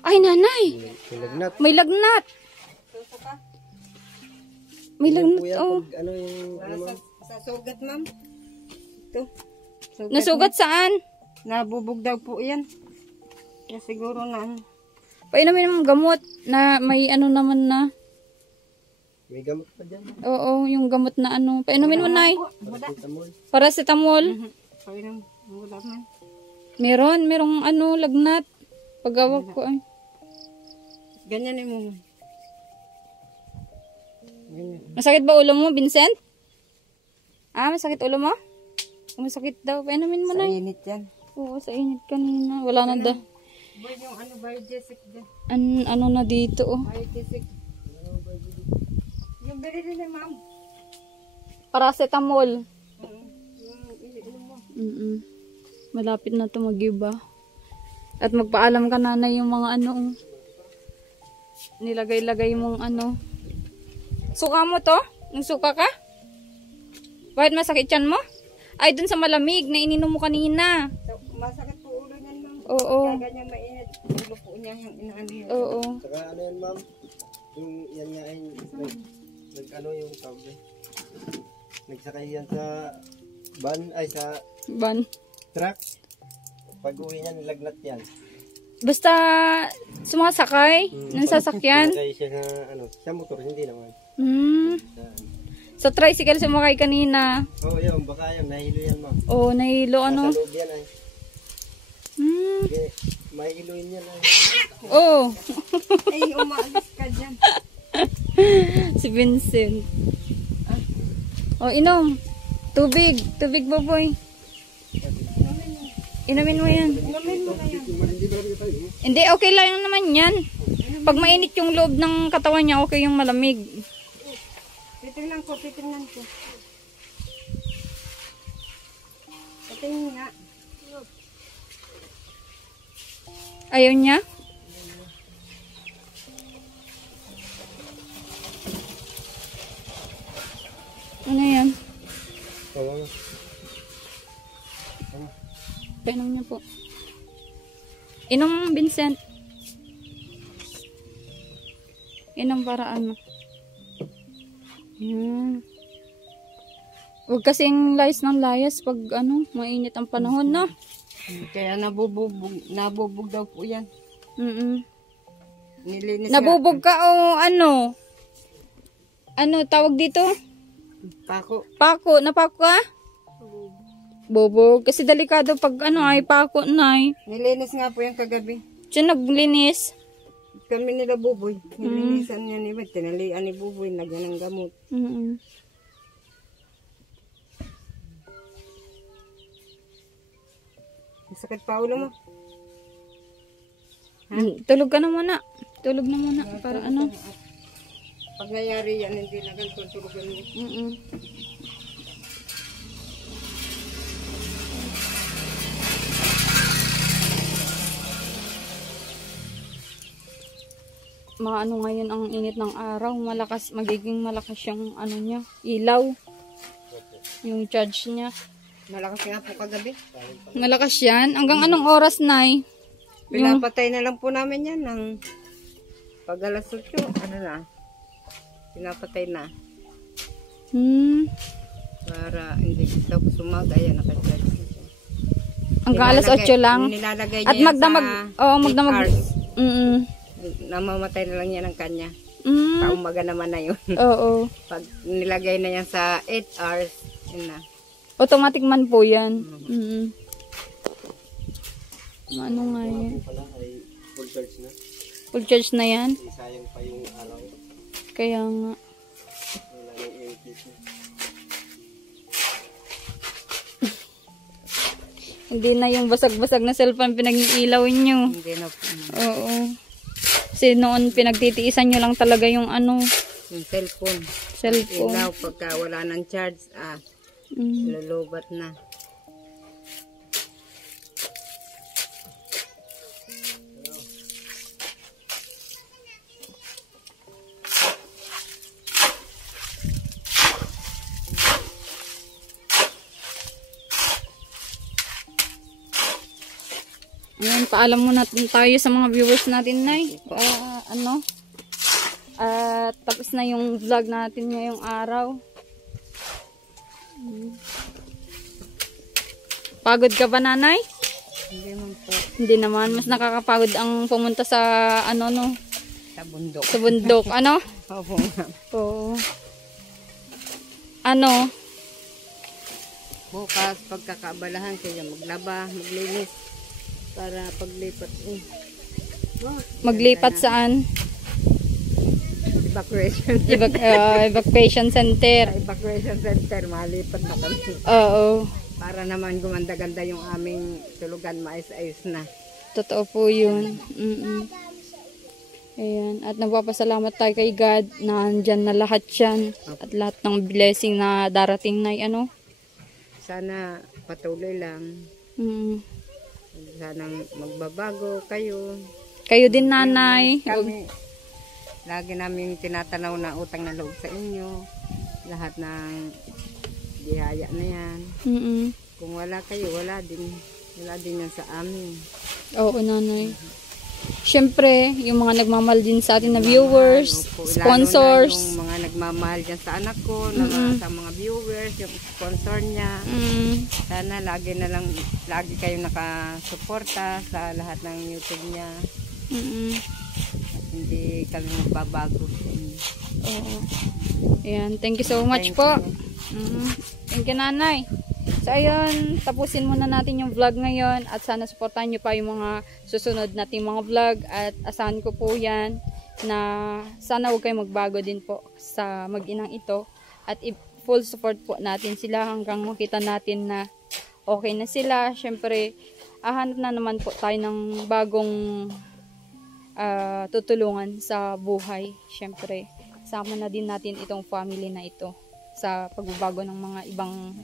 Ay, Nanay. May lagnat. May lagnat. May Yan po lagnat, yan oh. pag ano yung... Ano, ma'am? Sa sugat, ma'am. dito. Nasugat saan? Nabubog daw po yan. Kaya siguro na ano. Painumin mo gamot na may ano naman na. May gamot pa dyan. Oo, yung gamot na ano. Painumin mo, Nay. Paracetamol. Paracetamol. Painom. Wala man. Merong ano, lagnat. Pagawag ko ay. Ganyan mo. Ganyan. Masakit ba ulo mo, Vincent? Ah, masakit ulo mo? Masakit daw. Painumin mo, Sa Nay. init yan. Oo, sa init kanina. Wala na da. Boy, yung ano, biogesic dyan. Ano na dito, oh. Biogesic. Yung bili ni ma'am. Paracetamol. Yung Malapit na to mag-iba. At magpaalam ka na yung mga ano, oh. Nilagay-lagay mong ano. Suka mo to? Nagsuka ka? Bakit masakit yan mo? Ay, dun sa malamig na ininom mo kanina. masakit po ulo niyan, ma'am. Oo. Kaya ganyan mainit. Ulo po niya yung inaano yun. Oo. Saka ano yan, ma'am? Yung yan nga ay nag-ano yung tawag eh. Nagsakay yan sa van, ay sa Ban. truck. Pag uwi niya, nilagnat yan. Basta sumasakay ng sasakyan. Kaya siya sa, ano, sa motor, hindi naman. Sa tricycle sumakay kanina. Oo, yun, baka yun, nahilo yan, ma'am. Oo, nahilo ano. Nasa loob yan ay. Okay, mahihiluin yan ay. Oo. Ay, umaalis ka dyan. Si Vincent. Oh, inom. Tubig. Tubig, Boboy. Inumin mo yan. Inumin mo na yan. Hindi, okay lang naman yan. Pag mainit yung loob ng katawan niya, okay yung malamig. Titingnan ko, titingnan ko. Titingnan nga. Ayaw niya? Ano yan? Oo. Painom niya po. Inom, Vincent. Inom para ano. Yan. Huwag kasing layas ng layas pag ano, mainit ang panahon, no? Kaya nabubog daw po yan. Nilinis Nabubog ka o ano? Ano tawag dito? Pako. Pako. Napako ka? Bubog. Kasi delikado pag ano ay pako na ay. Nilinis nga po yung kagabi. Siya naglinis. Kami nila Buboy. Nilinisan niya ni Ba't. Tinalian ni Buboy. Lagyan ng gamot. Masakit pa ulo mo? Tulog ka na muna. Tulog na muna. Para ano. Pag nangyari yan, hindi na ganito tulugan mo. Mga ano ngayon ang init ng araw. Malakas, magiging malakas yung ano niya. Ilaw. Yung charge niya. Malakas nga po kagabi. Malakas yan. Hanggang anong oras, Nay? Pinapatay na lang po namin yan ng pag alas 8, ano na, pinapatay na. Para hindi daw sumaga, yan, nakacharge na siya. Hanggang alas 8 lang. Nilalagay At niya magdamag, magdamag. Namamatay na lang yan ng kanya. Paumaga naman na yun. Oo. Pag nilagay na yan sa 8 hours, yun na. Automatic man po yan. Ano nga yan? Pala ay full charge na. Full charge na yan? Sayang pa yung araw. Kaya nga. Wala nang APC. Hindi na yung basag-basag na cellphone pinag-iilaw nyo. Hindi na po. Oo. Kasi noon pinagtitiisan nyo lang talaga yung ano, Yung cellphone. cellphone. Ilaw, pagka wala ng charge, lulubat na. Ayan, paalam muna tayo sa mga viewers natin, Nay. Tapos na yung vlog natin ngayong araw. Pagod ka ba, nanay? Hindi man po Hindi naman. Mas nakakapagod ang pumunta sa ano, no? sa bundok. Sa bundok. Ano? Opo, ma'am. Oo. Ano? Bukas, pagkakaabalahan kayo, maglaba, maglinis. Para paglipat. Maglipat saan? Evacuation. Evacuation Sa center. evacuation center, malipat na kami. Oo. Para naman gumanda-ganda yung aming tulugan, maayos-ayos na. Totoo po yun. Ayan. At nagpapasalamat tayo kay God na andyan na lahat yan. At lahat ng blessing na darating na ano. Sana patuloy lang. Mm. Sanang magbabago kayo. Kayo din, nanay. Kami, lagi namin tinatanaw na utang na loob sa inyo. Lahat ng biyaya na yan. Mm-mm. Kung wala kayo, wala din. Wala din yan sa amin. Oo, nanay. Siyempre, yung mga nagmamahal din sa atin na viewers, Opo, sponsors. lalo na yung mga nagmamahal dyan sa anak ko, na sa mga viewers, yung sponsor niya. Sana lagi kayo nakasuporta sa lahat ng YouTube niya. At hindi kami magbabago. Oo. Ayan, thank you so much po. Thank you, nanay. So, ayun, tapusin muna natin yung vlog ngayon at sana supportahan nyo pa yung mga susunod nating mga vlog at asahan ko po yan na sana huwag kayo magbago din po sa mag-inang ito at full support po natin sila hanggang makita natin na okay na sila. Siyempre, hanap na naman po tayo ng bagong tutulungan sa buhay. Siyempre, sama na din natin itong family na ito sa pagbabago ng mga ibang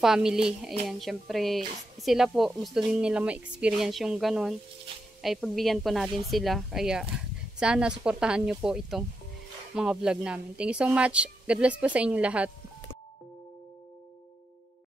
family. Ayan, syempre sila po gusto din nila ma-experience yung ganon, ay pagbigyan po natin sila. Kaya sana suportahan nyo po itong mga vlog namin. Thank you so much. God bless po sa inyong lahat.